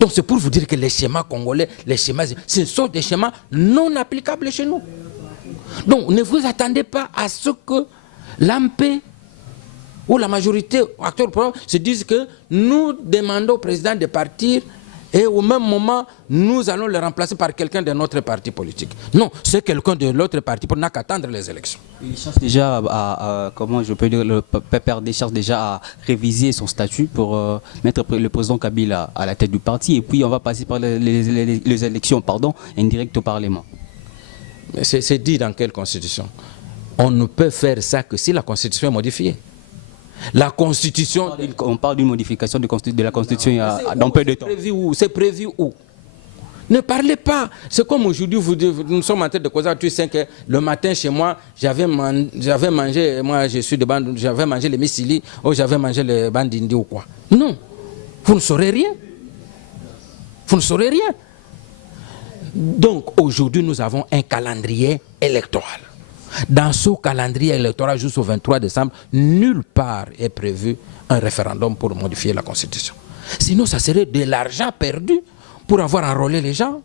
Donc c'est pour vous dire que les schémas congolais, les schémas, ce sont des schémas non applicables chez nous. Donc ne vous attendez pas à ce que l'AMP ou la majorité acteurs se disent que nous demandons au président de partir et au même moment, nous allons le remplacer par quelqu'un de notre parti politique. Non, c'est quelqu'un de l'autre parti pour n'a qu'attendre les élections. Il cherche déjà comment je peux dire, le PPRD cherche déjà à réviser son statut pour mettre le président Kabila à la tête du parti et puis on va passer par les élections indirectes au Parlement. C'est dit dans quelle constitution? On ne peut faire ça que si la constitution est modifiée. La Constitution... On parle d'une modification de la Constitution dans peu de temps. C'est prévu où? Ne parlez pas. C'est comme aujourd'hui, nous sommes en train de causer. Tu sais que le matin chez moi, j'avais mangé, moi je suis de bande, j'avais mangé les missili ou j'avais mangé les bandindi ou quoi. Non. Vous ne saurez rien. Vous ne saurez rien. Donc aujourd'hui, nous avons un calendrier électoral. Dans ce calendrier électoral jusqu'au 23 décembre, nulle part est prévu un référendum pour modifier la Constitution. Sinon, ça serait de l'argent perdu pour avoir enrôlé les gens,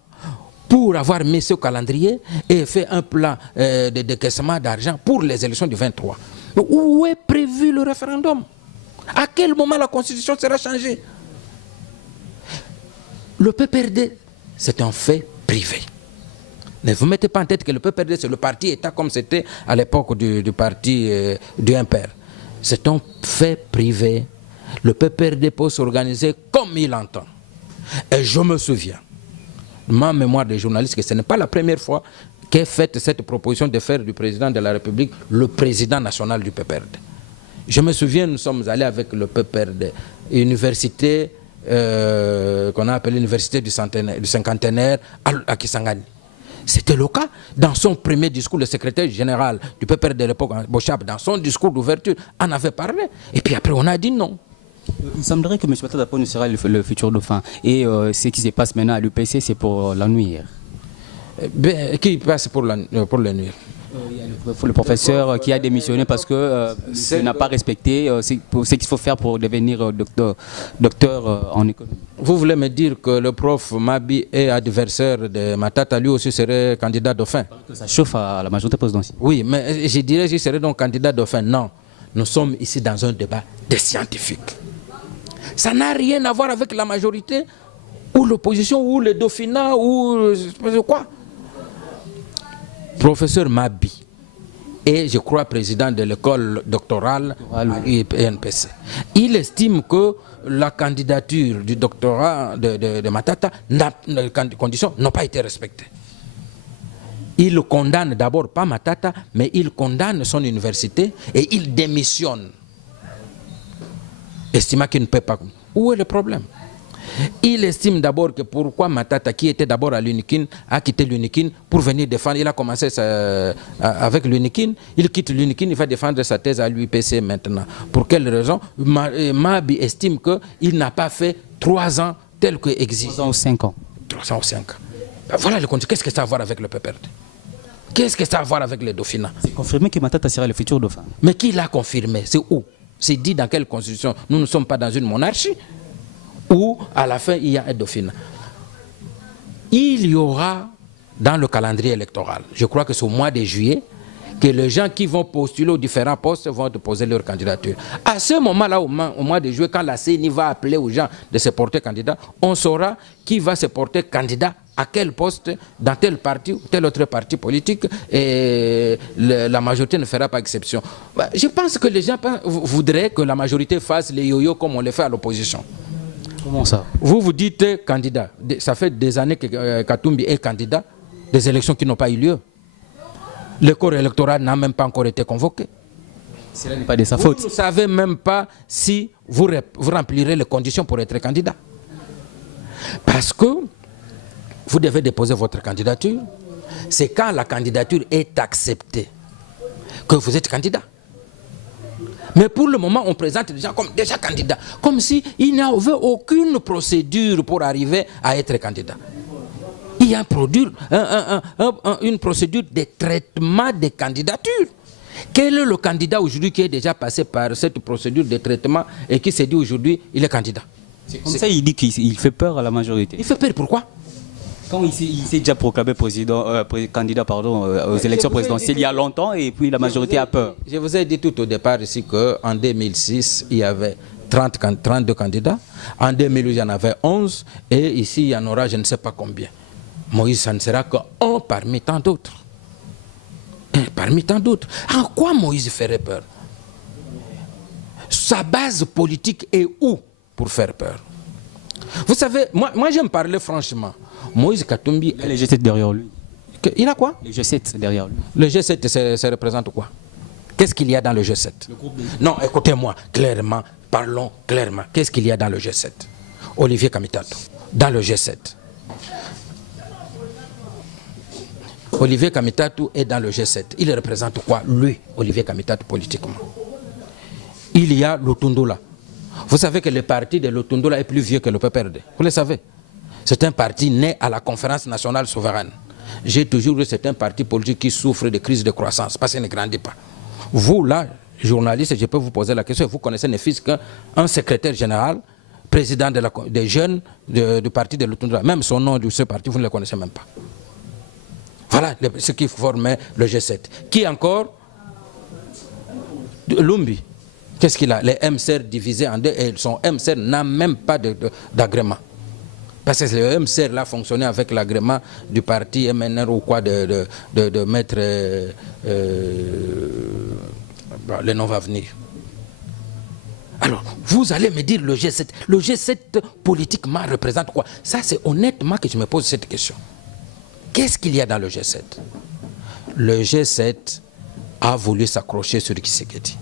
pour avoir mis ce calendrier et fait un plan de décaissement d'argent pour les élections du 23. Mais où est prévu le référendum? À quel moment la Constitution sera changée? Le PPRD, c'est un fait privé. Ne vous mettez pas en tête que le PPRD, c'est le parti État comme c'était à l'époque du parti du Impère. C'est un fait privé. Le PPRD peut s'organiser comme il entend. Et je me souviens, ma mémoire de journaliste, que ce n'est pas la première fois qu'est faite cette proposition de faire du président de la République le président national du PPRD. Je me souviens, nous sommes allés avec le PPRD, université qu'on a appelée l'université du cinquantenaire à Kisangani. C'était le cas. Dans son premier discours, le secrétaire général du PPRD de l'époque, Bochab, dans son discours d'ouverture, en avait parlé. Et puis après, on a dit non. Il semblerait que M. Matata sera le futur dauphin. Et ce qui se passe maintenant à l'UPC, c'est pour la nuire. Qui passe pour le nuire? Le professeur qui a démissionné parce que n'a pas respecté ce qu'il faut faire pour devenir docteur en économie. Vous voulez me dire que le prof Mabi est adversaire de Matata, lui aussi serait candidat dauphin? Ça chauffe à la majorité présidentielle. Oui, mais je dirais qu'il serait donc candidat dauphin. Non, nous sommes ici dans un débat des scientifiques. Ça n'a rien à voir avec la majorité, ou l'opposition, ou le dauphinat, ou quoi. Professeur Mabi est, je crois, président de l'école doctorale à l'UNPC. Il estime que la candidature du doctorat de Matata, les conditions n'ont pas été respectées. Il condamne d'abord pas Matata, mais il condamne son université et il démissionne. Estimant qu'il ne peut pas. Où est le problème? Il estime d'abord que pourquoi Matata, qui était d'abord à l'UNIKIN, a quitté l'UNIKIN pour venir défendre. Il a commencé avec l'UNIKIN, il quitte l'UNIKIN, il va défendre sa thèse à l'UPC maintenant. Pour quelle raison? Mabi estime qu'il n'a pas fait 3 ans tel que exige. 3 ans ou 5 ans. 3 ans ou 5 ans. Voilà le contexte. Qu'est-ce que ça a à voir avec le PPRD? Qu'est-ce que ça a à voir avec les dauphinats? C'est confirmé que Matata sera le futur dauphin. Mais qui l'a confirmé? C'est où? C'est dit dans quelle constitution? Nous ne sommes pas dans une monarchie où à la fin il y a un dauphinat. Il y aura dans le calendrier électoral, je crois que c'est au mois de juillet, que les gens qui vont postuler aux différents postes vont déposer leur candidature. À ce moment-là, au mois de juillet, quand la CENI va appeler aux gens de se porter candidat, on saura qui va se porter candidat à quel poste, dans tel parti ou tel autre parti politique, et la majorité ne fera pas exception. Je pense que les gens voudraient que la majorité fasse les yo-yo comme on le fait à l'opposition. Comment ça? Vous vous dites candidat. Ça fait des années que Katumbi est candidat, des élections qui n'ont pas eu lieu. Le corps électoral n'a même pas encore été convoqué. Cela n'est pas de sa faute. Vous ne savez même pas si vous remplirez les conditions pour être candidat. Parce que vous devez déposer votre candidature. C'est quand la candidature est acceptée que vous êtes candidat. Mais pour le moment, on présente les gens comme déjà candidats. Comme s'il n'y avait aucune procédure pour arriver à être candidat. Il y a une procédure de traitement des candidatures. Quel est le candidat aujourd'hui qui est déjà passé par cette procédure de traitement et qui s'est dit aujourd'hui il est candidat? Comme ça, il dit qu'il fait peur à la majorité. Il fait peur, pourquoi? Quand il s'est déjà proclamé candidat aux élections présidentielles il y a longtemps et puis la majorité a peur. Je vous ai dit tout au départ ici qu'en 2006, il y avait 32 candidats. En 2008, il y en avait 11. Et ici, il y en aura je ne sais pas combien. Moïse, ça ne sera qu'un parmi tant d'autres. Parmi tant d'autres. En quoi Moïse ferait peur? Sa base politique est où pour faire peur? Vous savez, moi j'aime parler franchement. Moïse Katumbi... Il a les G7 derrière lui. Il a quoi? Les G7 derrière lui. Le G7, ça représente quoi? Qu'est-ce qu'il y a dans le G7? Non, écoutez-moi, clairement, parlons clairement. Qu'est-ce qu'il y a dans le G7? Olivier Kamitatou, dans le G7. Olivier Kamitatou est dans le G7. Il représente quoi, lui, Olivier Kamitatou, politiquement? Il y a Lutundula. Vous savez que le parti de Lutundula est plus vieux que le PPRD. Vous le savez. C'est un parti né à la conférence nationale souveraine. J'ai toujours dit que c'est un parti politique qui souffre de crise de croissance parce qu'il ne grandit pas. Vous, là, journaliste, je peux vous poser la question. Vous connaissez ne fût qu'un secrétaire général, président des jeunes du parti de Lutundula. Même son nom de ce parti, vous ne le connaissez même pas. Voilà ce qui formait le G7. Qui encore? Lumbi. Qu'est-ce qu'il a? Les MCR divisés en deux et son MCR n'a même pas d'agrément. Parce que le MCR là fonctionnait avec l'agrément du parti MNR ou quoi de mettre... le nom va venir. Alors, vous allez me dire le G7. Le G7 politiquement représente quoi? Ça, c'est honnêtement que je me pose cette question. Qu'est-ce qu'il y a dans le G7? Le G7 a voulu s'accrocher sur Tshisekedi.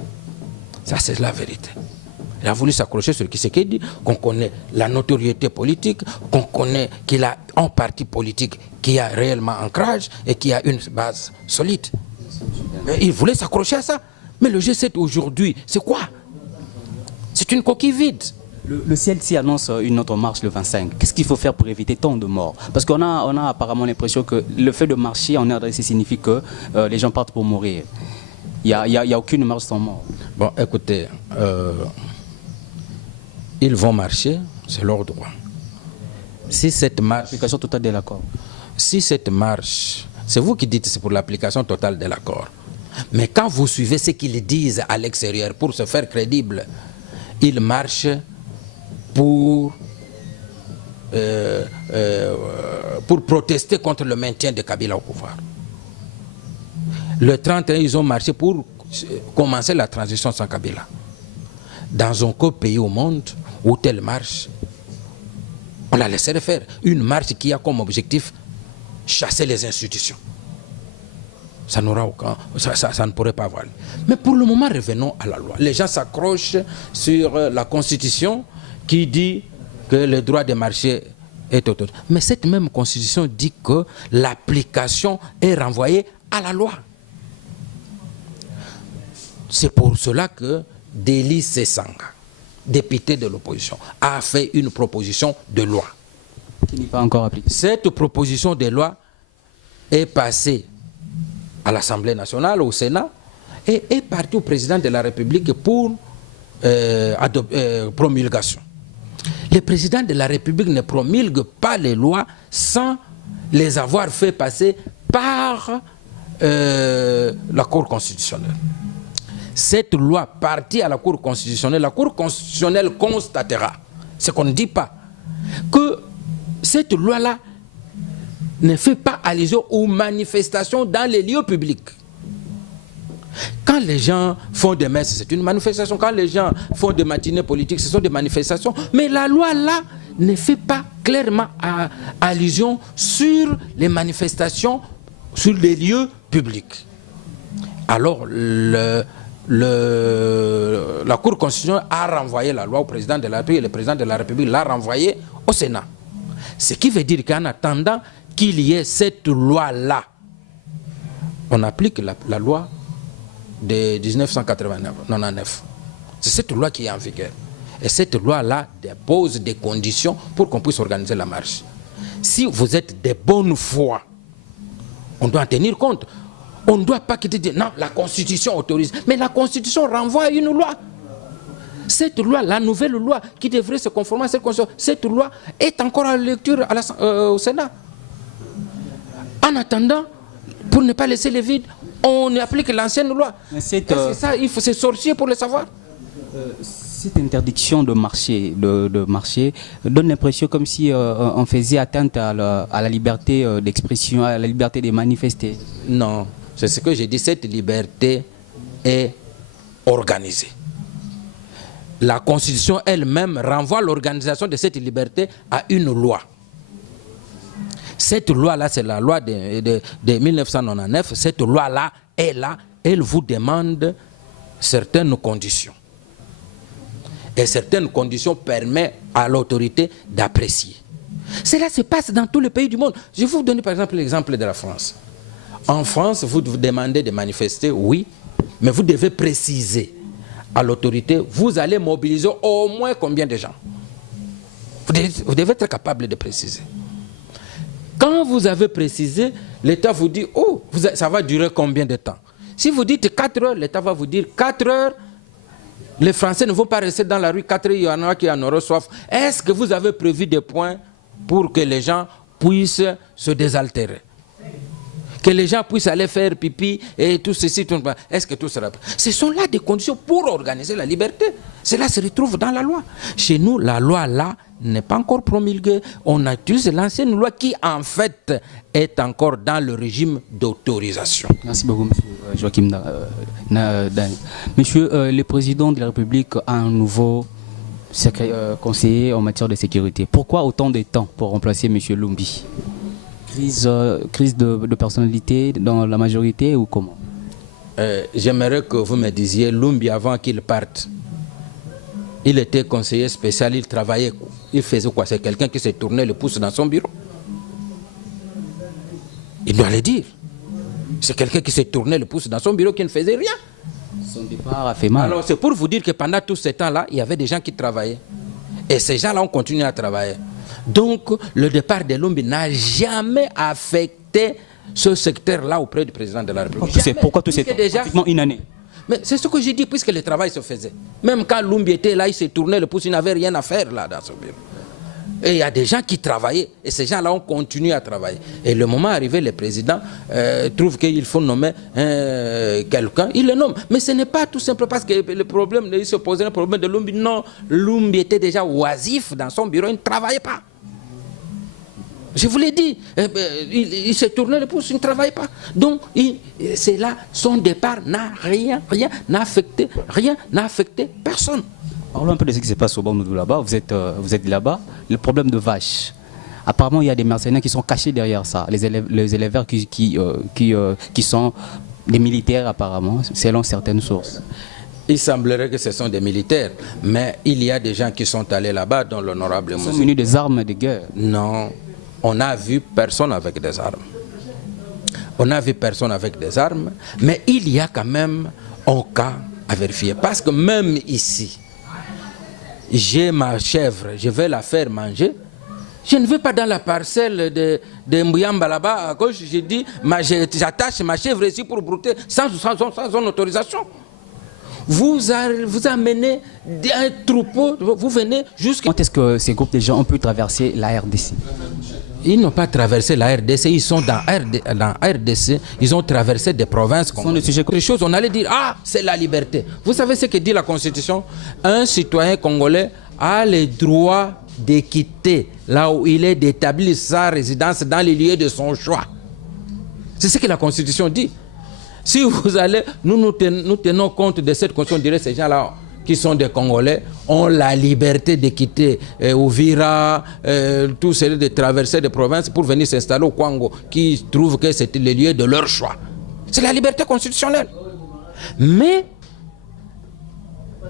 Ça, c'est la vérité. Il a voulu s'accrocher sur Tshisekedi, qu'on connaît la notoriété politique, qu'on connaît qu'il a un parti politique qui a réellement ancrage et qui a une base solide. Mais il voulait s'accrocher à ça. Mais le G7 aujourd'hui, c'est quoi? C'est une coquille vide. Le CLC annonce une autre marche le 25. Qu'est-ce qu'il faut faire pour éviter tant de morts? Parce qu'on a apparemment l'impression que le fait de marcher en RDC signifie que les gens partent pour mourir. Il n'y a aucune marche sans mort. Bon, écoutez, ils vont marcher, c'est leur droit. Si cette marche... L'application totale de l'accord. Si cette marche, c'est vous qui dites que c'est pour l'application totale de l'accord. Mais quand vous suivez ce qu'ils disent à l'extérieur pour se faire crédible, ils marchent pour protester contre le maintien de Kabila au pouvoir. Le 31, ils ont marché pour commencer la transition sans Kabila. Dans aucun pays au monde où telle marche, on la laisserait faire. Une marche qui a comme objectif chasser les institutions. Ça n'aura aucun, ça ne pourrait pas avoir. Mais pour le moment, revenons à la loi. Les gens s'accrochent sur la Constitution qui dit que le droit de marcher est autonome. Mais cette même Constitution dit que l'application est renvoyée à la loi. C'est pour cela que Deli Sesanga, député de l'opposition, a fait une proposition de loi. Qui n'est pas encore appliquée. Cette proposition de loi est passée à l'Assemblée nationale, au Sénat, et est partie au président de la République pour promulgation. Le président de la République ne promulgue pas les lois sans les avoir fait passer par la Cour constitutionnelle. Cette loi partie à la Cour constitutionnelle constatera, ce qu'on ne dit pas, que cette loi-là ne fait pas allusion aux manifestations dans les lieux publics. Quand les gens font des messes, c'est une manifestation. Quand les gens font des matinées politiques, ce sont des manifestations. Mais la loi là ne fait pas clairement allusion sur les manifestations sur les lieux publics. Alors la Cour constitutionnelle a renvoyé la loi au président de la République et le président de la République l'a renvoyé au Sénat. Ce qui veut dire qu'en attendant qu'il y ait cette loi-là, on applique la loi de 1999. C'est cette loi qui est en vigueur. Et cette loi-là pose des conditions pour qu'on puisse organiser la marche. Si vous êtes de bonne foi, on doit en tenir compte. On ne doit pas quitter dire non, la Constitution autorise. Mais la Constitution renvoie à une loi. Cette loi, la nouvelle loi qui devrait se conformer à cette Constitution, cette loi est encore à la lecture au Sénat. En attendant, pour ne pas laisser les vides, on applique l'ancienne loi. C'est ça, c'est sorcier pour le savoir. Cette interdiction de marcher, donne l'impression comme si on faisait atteinte à la liberté d'expression, à la liberté de manifester. Non, c'est ce que j'ai dit, cette liberté est organisée. La Constitution elle-même renvoie l'organisation de cette liberté à une loi. Cette loi-là, c'est la loi de 1999. Cette loi-là est là. Elle vous demande certaines conditions. Et certaines conditions permettent à l'autorité d'apprécier. Cela se passe dans tous les pays du monde. Je vais vous donner par exemple l'exemple de la France. En France, vous demandez de manifester, oui, mais vous devez préciser à l'autorité, vous allez mobiliser au moins combien de gens. Vous devez être capable de préciser. Quand vous avez précisé, l'État vous dit, oh, ça va durer combien de temps? Si vous dites 4 heures, l'État va vous dire 4 heures, les Français ne vont pas rester dans la rue 4 heures, il y en a qui en auront soif. Est-ce que vous avez prévu des points pour que les gens puissent se désaltérer? Que les gens puissent aller faire pipi et tout ceci, tout ça. Est-ce que tout sera prêt? Ce sont là des conditions pour organiser la liberté. Cela se retrouve dans la loi. Chez nous, la loi là n'est pas encore promulguée. On utilise l'ancienne loi qui en fait est encore dans le régime d'autorisation. Merci beaucoup, M. Joachim Dan. Monsieur, le président de la République a un nouveau conseiller en matière de sécurité. Pourquoi autant de temps pour remplacer M. Lumbi? Crise de personnalité dans la majorité ou comment? J'aimerais que vous me disiez, Lumbi avant qu'il parte, il était conseiller spécial, il travaillait, il faisait quoi? C'est quelqu'un qui s'est tourné le pouce dans son bureau. Il doit le dire. C'est quelqu'un qui s'est tourné le pouce dans son bureau qui ne faisait rien. Son départ a fait mal. Alors c'est pour vous dire que pendant tout ce temps-là, il y avait des gens qui travaillaient. Et ces gens-là ont continué à travailler. Donc le départ de Lumbi n'a jamais affecté ce secteur-là auprès du président de la République. Pourquoi tout c'est pratiquement une année? Mais c'est ce que j'ai dit, puisque le travail se faisait. Même quand Lumbi était là, il s'est tourné le pouce, il n'avait rien à faire là dans son bureau. Et il y a des gens qui travaillaient, et ces gens-là ont continué à travailler. Et le moment arrivé, le président trouve qu'il faut nommer quelqu'un, il le nomme. Mais ce n'est pas tout simplement parce que le problème, il se posait un problème de Lumbi. Non, Lumbi était déjà oisif dans son bureau, il ne travaillait pas. Je vous l'ai dit, il s'est tourné le pouce, il ne travaille pas. Donc, c'est là, son départ n'a rien affecté personne. Parlons un peu de ce qui se passe au Bandundu là-bas. Vous êtes là-bas. Le problème de vaches. Apparemment, il y a des mercenaires qui sont cachés derrière ça. Les éleveurs qui sont des militaires, apparemment, selon certaines sources. Il semblerait que ce sont des militaires, mais il y a des gens qui sont allés là-bas, dont l'honorable Ils sont munis des armes de guerre. Non. On n'a vu personne avec des armes. On n'a vu personne avec des armes, mais il y a quand même un cas à vérifier. Parce que même ici, j'ai ma chèvre, je vais la faire manger. Je ne vais pas dans la parcelle de Mbouyamba là-bas, à gauche, j'ai dit, j'attache ma chèvre ici pour brouter sans son autorisation. Vous amenez un troupeau, vous venez jusqu'à... Quand est-ce que ces groupes de gens ont pu traverser la RDC? Ils n'ont pas traversé la RDC, ils sont dans RDC, ils ont traversé des provinces. Ce sont des sujets... Les choses, on allait dire, ah, c'est la liberté. Vous savez ce que dit la Constitution? Un citoyen congolais a le droit de quitter là où il est, d'établir sa résidence dans les lieux de son choix. C'est ce que la Constitution dit. Si vous allez, nous tenons compte de cette Constitution, on dirait ces gens-là qui sont des Congolais ont la liberté de quitter Uvira, tout cela, de traverser des provinces pour venir s'installer au Congo, qui trouvent que c'est le lieu de leur choix. C'est la liberté constitutionnelle. Mais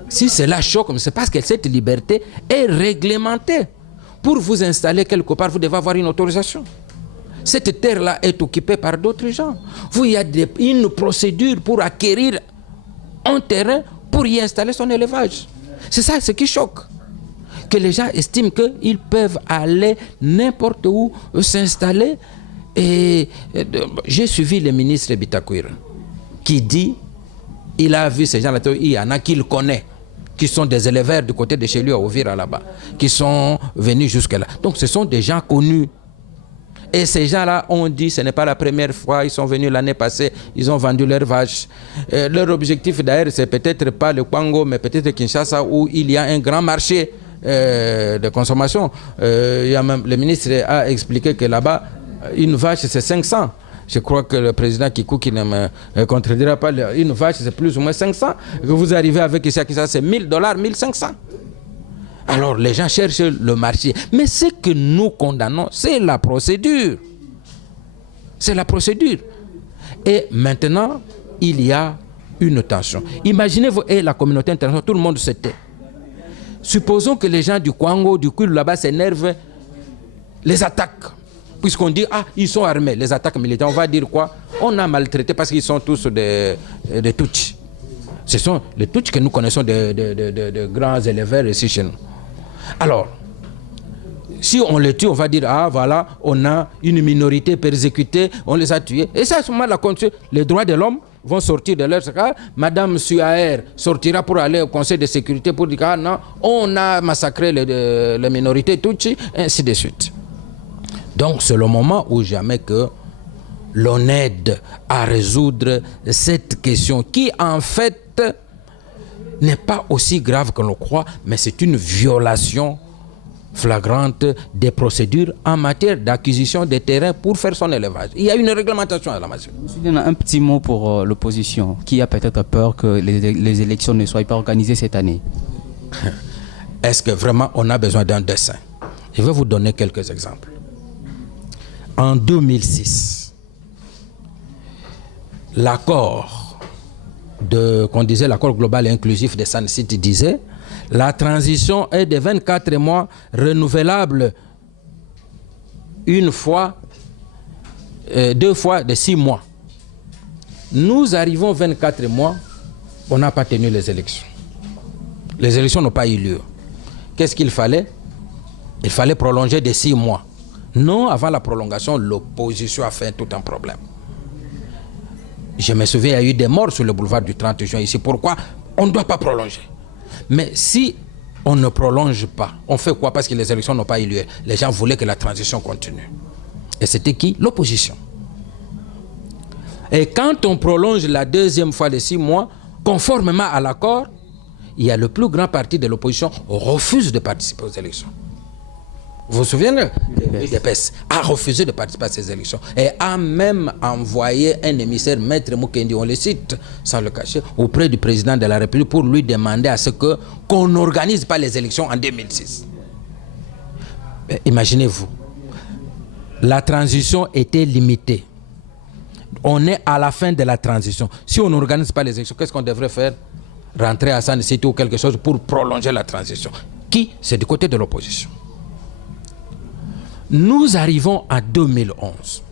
si cela choque, c'est parce que cette liberté est réglementée. Pour vous installer quelque part, vous devez avoir une autorisation. Cette terre-là est occupée par d'autres gens. Il y a une procédure pour acquérir un terrain pour y installer son élevage. C'est ça ce qui choque. Que les gens estiment qu'ils peuvent aller n'importe où s'installer. Et j'ai suivi le ministre Bitakwira qui dit, il a vu ces gens-là, il y en a qu'il connaît, qui sont des éleveurs du côté de chez lui à Uvira là-bas, qui sont venus jusque-là. Donc ce sont des gens connus. Et ces gens-là ont dit, ce n'est pas la première fois, ils sont venus l'année passée, ils ont vendu leurs vaches. Leur objectif d'ailleurs, c'est peut-être pas le Congo, mais peut-être Kinshasa, où il y a un grand marché de consommation. Il y a même, le ministre a expliqué que là-bas, une vache, c'est 500. Je crois que le président Kikou, qui ne me contredira pas, une vache, c'est plus ou moins 500. Que vous arrivez avec ici à Kinshasa, c'est $1000, 1500. Alors les gens cherchent le marché. Mais ce que nous condamnons, c'est la procédure. C'est la procédure. Et maintenant, il y a une tension. Imaginez-vous, et la communauté internationale, tout le monde se tait. Supposons que les gens du Congo, du Kwilu, là-bas s'énervent, les attaquent. Puisqu'on dit, ah, ils sont armés, les attaques militaires. On va dire quoi? On a maltraité parce qu'ils sont tous des Tutsis. Ce sont les Tutsis que nous connaissons de grands éleveurs ici chez nous. Alors, si on les tue, on va dire, ah voilà, on a une minorité persécutée, on les a tués. Et ça, à ce moment-là, les droits de l'homme vont sortir de leur cas. Madame Suaer sortira pour aller au Conseil de sécurité pour dire, ah non, on a massacré les minorités Tutsi, ainsi de suite. Donc, c'est le moment où jamais que l'on aide à résoudre cette question qui, en fait, n'est pas aussi grave que l'on croit, mais c'est une violation flagrante des procédures en matière d'acquisition des terrains pour faire son élevage. Il y a une réglementation à la matière. Un petit mot pour l'opposition, qui a peut-être peur que les élections ne soient pas organisées cette année. Est-ce que vraiment on a besoin d'un dessin? Je vais vous donner quelques exemples. En 2006, l'accord qu'on disait l'accord global et inclusif de Sun City disait la transition est de 24 mois renouvelable une fois, deux fois de 6 mois. Nous arrivons 24 mois, on n'a pas tenu les élections. Les élections n'ont pas eu lieu. Qu'est-ce qu'il fallait? Il fallait prolonger de 6 mois. Non, avant la prolongation, l'opposition a fait tout un problème. Je me souviens, il y a eu des morts sur le boulevard du 30 juin ici. Pourquoi? On ne doit pas prolonger. Mais si on ne prolonge pas, on fait quoi? Parce que les élections n'ont pas eu lieu. Les gens voulaient que la transition continue. Et c'était qui? L'opposition. Et quand on prolonge la deuxième fois de 6 mois, conformément à l'accord, il y a le plus grand parti de l'opposition refuse de participer aux élections. Vous vous souvenez? L'UDPS a refusé de participer à ces élections et a même envoyé un émissaire, Maître Mukendi, on le cite sans le cacher, auprès du président de la République pour lui demander à ce qu'on n'organise pas les élections en 2006. Imaginez-vous, la transition était limitée. On est à la fin de la transition. Si on n'organise pas les élections, qu'est-ce qu'on devrait faire? Rentrer à Sun City ou quelque chose pour prolonger la transition. Qui? C'est du côté de l'opposition. Nous arrivons à 2011.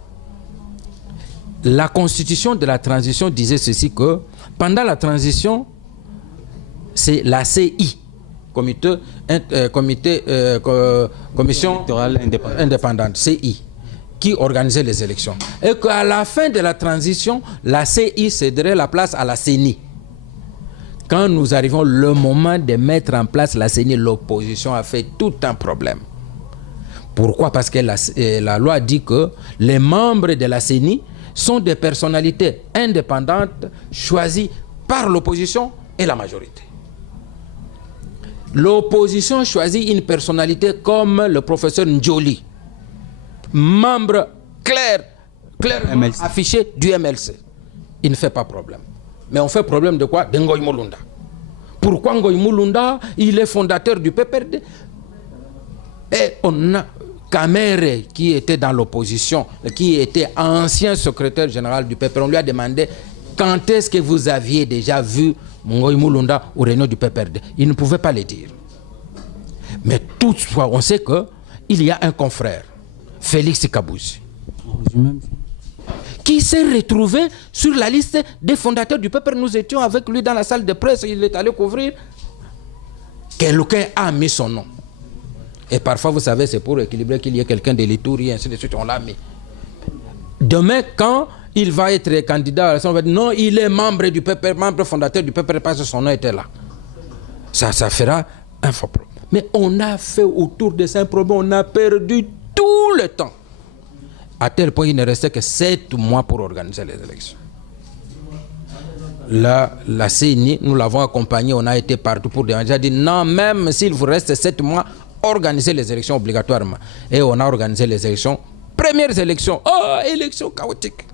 La constitution de la transition disait ceci que pendant la transition, c'est la CI, Commission indépendante, CI, qui organisait les élections. Et qu'à la fin de la transition, la CI céderait la place à la CENI. Quand nous arrivons le moment de mettre en place la CENI, l'opposition a fait tout un problème. Pourquoi? Parce que la loi dit que les membres de la CENI sont des personnalités indépendantes choisies par l'opposition et la majorité. L'opposition choisit une personnalité comme le professeur Ndjoli, membre clairement affiché du MLC. Il ne fait pas problème. Mais on fait problème de quoi? De Ngoy Mulunda. Pourquoi Ngoy Mulunda? Il est fondateur du PPRD. Et on a Kamere, qui était dans l'opposition, qui était ancien secrétaire général du PPRD, on lui a demandé quand est-ce que vous aviez déjà vu Ngoy Mulunda au réunion du PPRD. Il ne pouvait pas le dire. Mais toutefois, on sait qu'il y a un confrère, Félix Kabouzi, qui s'est retrouvé sur la liste des fondateurs du PPRD. Nous étions avec lui dans la salle de presse, il est allé couvrir. Quelqu'un a mis son nom. Et parfois, vous savez, c'est pour équilibrer qu'il y ait quelqu'un de l'Itour et ainsi de suite, on l'a mis. Demain, quand il va être candidat, on va dire non, il est membre du PPRD, membre fondateur du PPRD parce que son nom était là. Ça fera un faux problème. Mais on a fait autour de ça un problème, on a perdu tout le temps. À tel point qu'il ne restait que 7 mois pour organiser les élections. Là, la CENI, nous l'avons accompagné, on a été partout pour demander. J'ai dit non, même s'il vous reste 7 mois, organisez les élections obligatoirement. Et on a organisé les élections. Premières élections. Oh, élections chaotiques.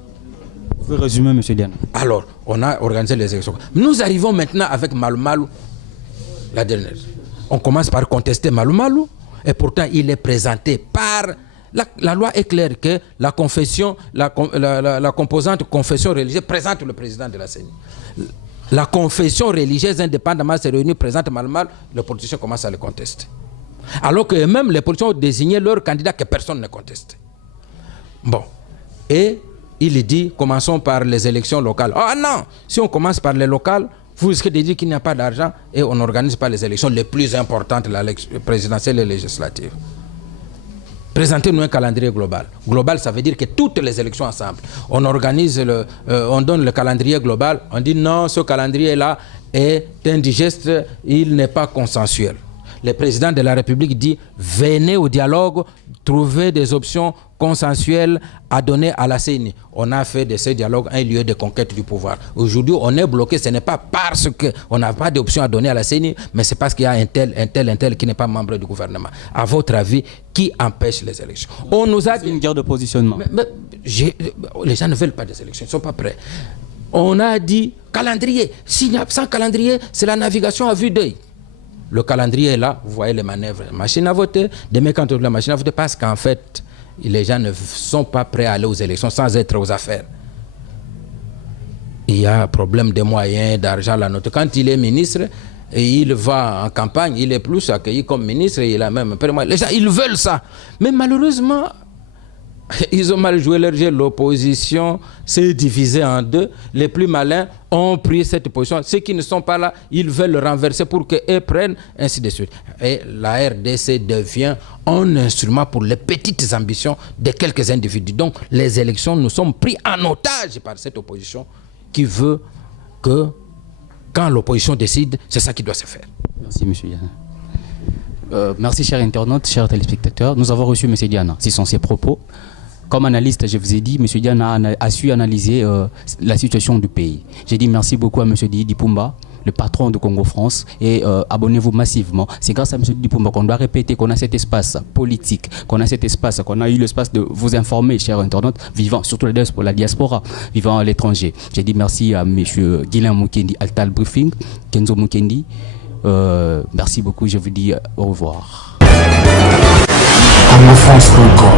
Vous pouvez résumer, M. Diane. Alors, on a organisé les élections. Nous arrivons maintenant avec Malou Malou, la dernière. On commence par contester Malou Malou, et pourtant il est présenté par... La loi est claire que la confession, la composante confession religieuse présente le président de la CENI. La confession religieuse indépendamment se réunit, présente Malou Malou, les politiciens commencent à le contester. Alors que même les politiciens ont désigné leur candidat que personne ne conteste. Bon, et il dit, commençons par les élections locales. Ah non, si on commence par les locales, vous risquez de dire qu'il n'y a pas d'argent et on n'organise pas les élections les plus importantes, la présidentielle et législative. Présentez-nous un calendrier global. Global, ça veut dire que toutes les élections ensemble. On organise, on donne le calendrier global, on dit non, ce calendrier-là est indigeste, il n'est pas consensuel. Le président de la République dit venez au dialogue, trouvez des options consensuelles à donner à la CENI. On a fait de ce dialogue un lieu de conquête du pouvoir. Aujourd'hui, on est bloqué. Ce n'est pas parce qu'on n'a pas d'option à donner à la CENI, mais c'est parce qu'il y a un tel qui n'est pas membre du gouvernement. À votre avis, qui empêche les élections? On nous a dit... C'est une guerre de positionnement. Les gens ne veulent pas des élections, ils ne sont pas prêts. On a dit calendrier. S'il n'y a pas calendrier, c'est la navigation à vue d'œil. Le calendrier est là, vous voyez les manœuvres. Machine à voter, demain quand on ouvre la machine à voter, parce qu'en fait, les gens ne sont pas prêts à aller aux élections sans être aux affaires. Il y a un problème de moyens, d'argent, la note. Quand il est ministre, et il va en campagne, il est plus accueilli comme ministre, et il a même un peu de moyens. Les gens, ils veulent ça. Mais malheureusement, ils ont mal joué leur jeu. L'opposition s'est divisée en deux. Les plus malins ont pris cette position. Ceux qui ne sont pas là, ils veulent le renverser pour qu'eux prennent, ainsi de suite. Et la RDC devient un instrument pour les petites ambitions de quelques individus. Donc, les élections nous sont pris en otage par cette opposition qui veut que, quand l'opposition décide, c'est ça qui doit se faire. Merci, M. Diana. Merci, chers internautes, chers téléspectateurs. Nous avons reçu M. Diana. Ce sont ses propos. Comme analyste, je vous ai dit, M. Diana a su analyser la situation du pays. J'ai dit merci beaucoup à M. Didi Pumba, le patron de Congo France, et abonnez-vous massivement. C'est grâce à M. Didi Pumba qu'on doit répéter qu'on a cet espace politique, qu'on a cet espace, qu'on a eu l'espace de vous informer, chers internautes, vivant, surtout la diaspora, vivant à l'étranger. J'ai dit merci à M. Guilain Mukendi, Altal Briefing, Kenzo Mukendi. Merci beaucoup, je vous dis au revoir. CongoFrance.com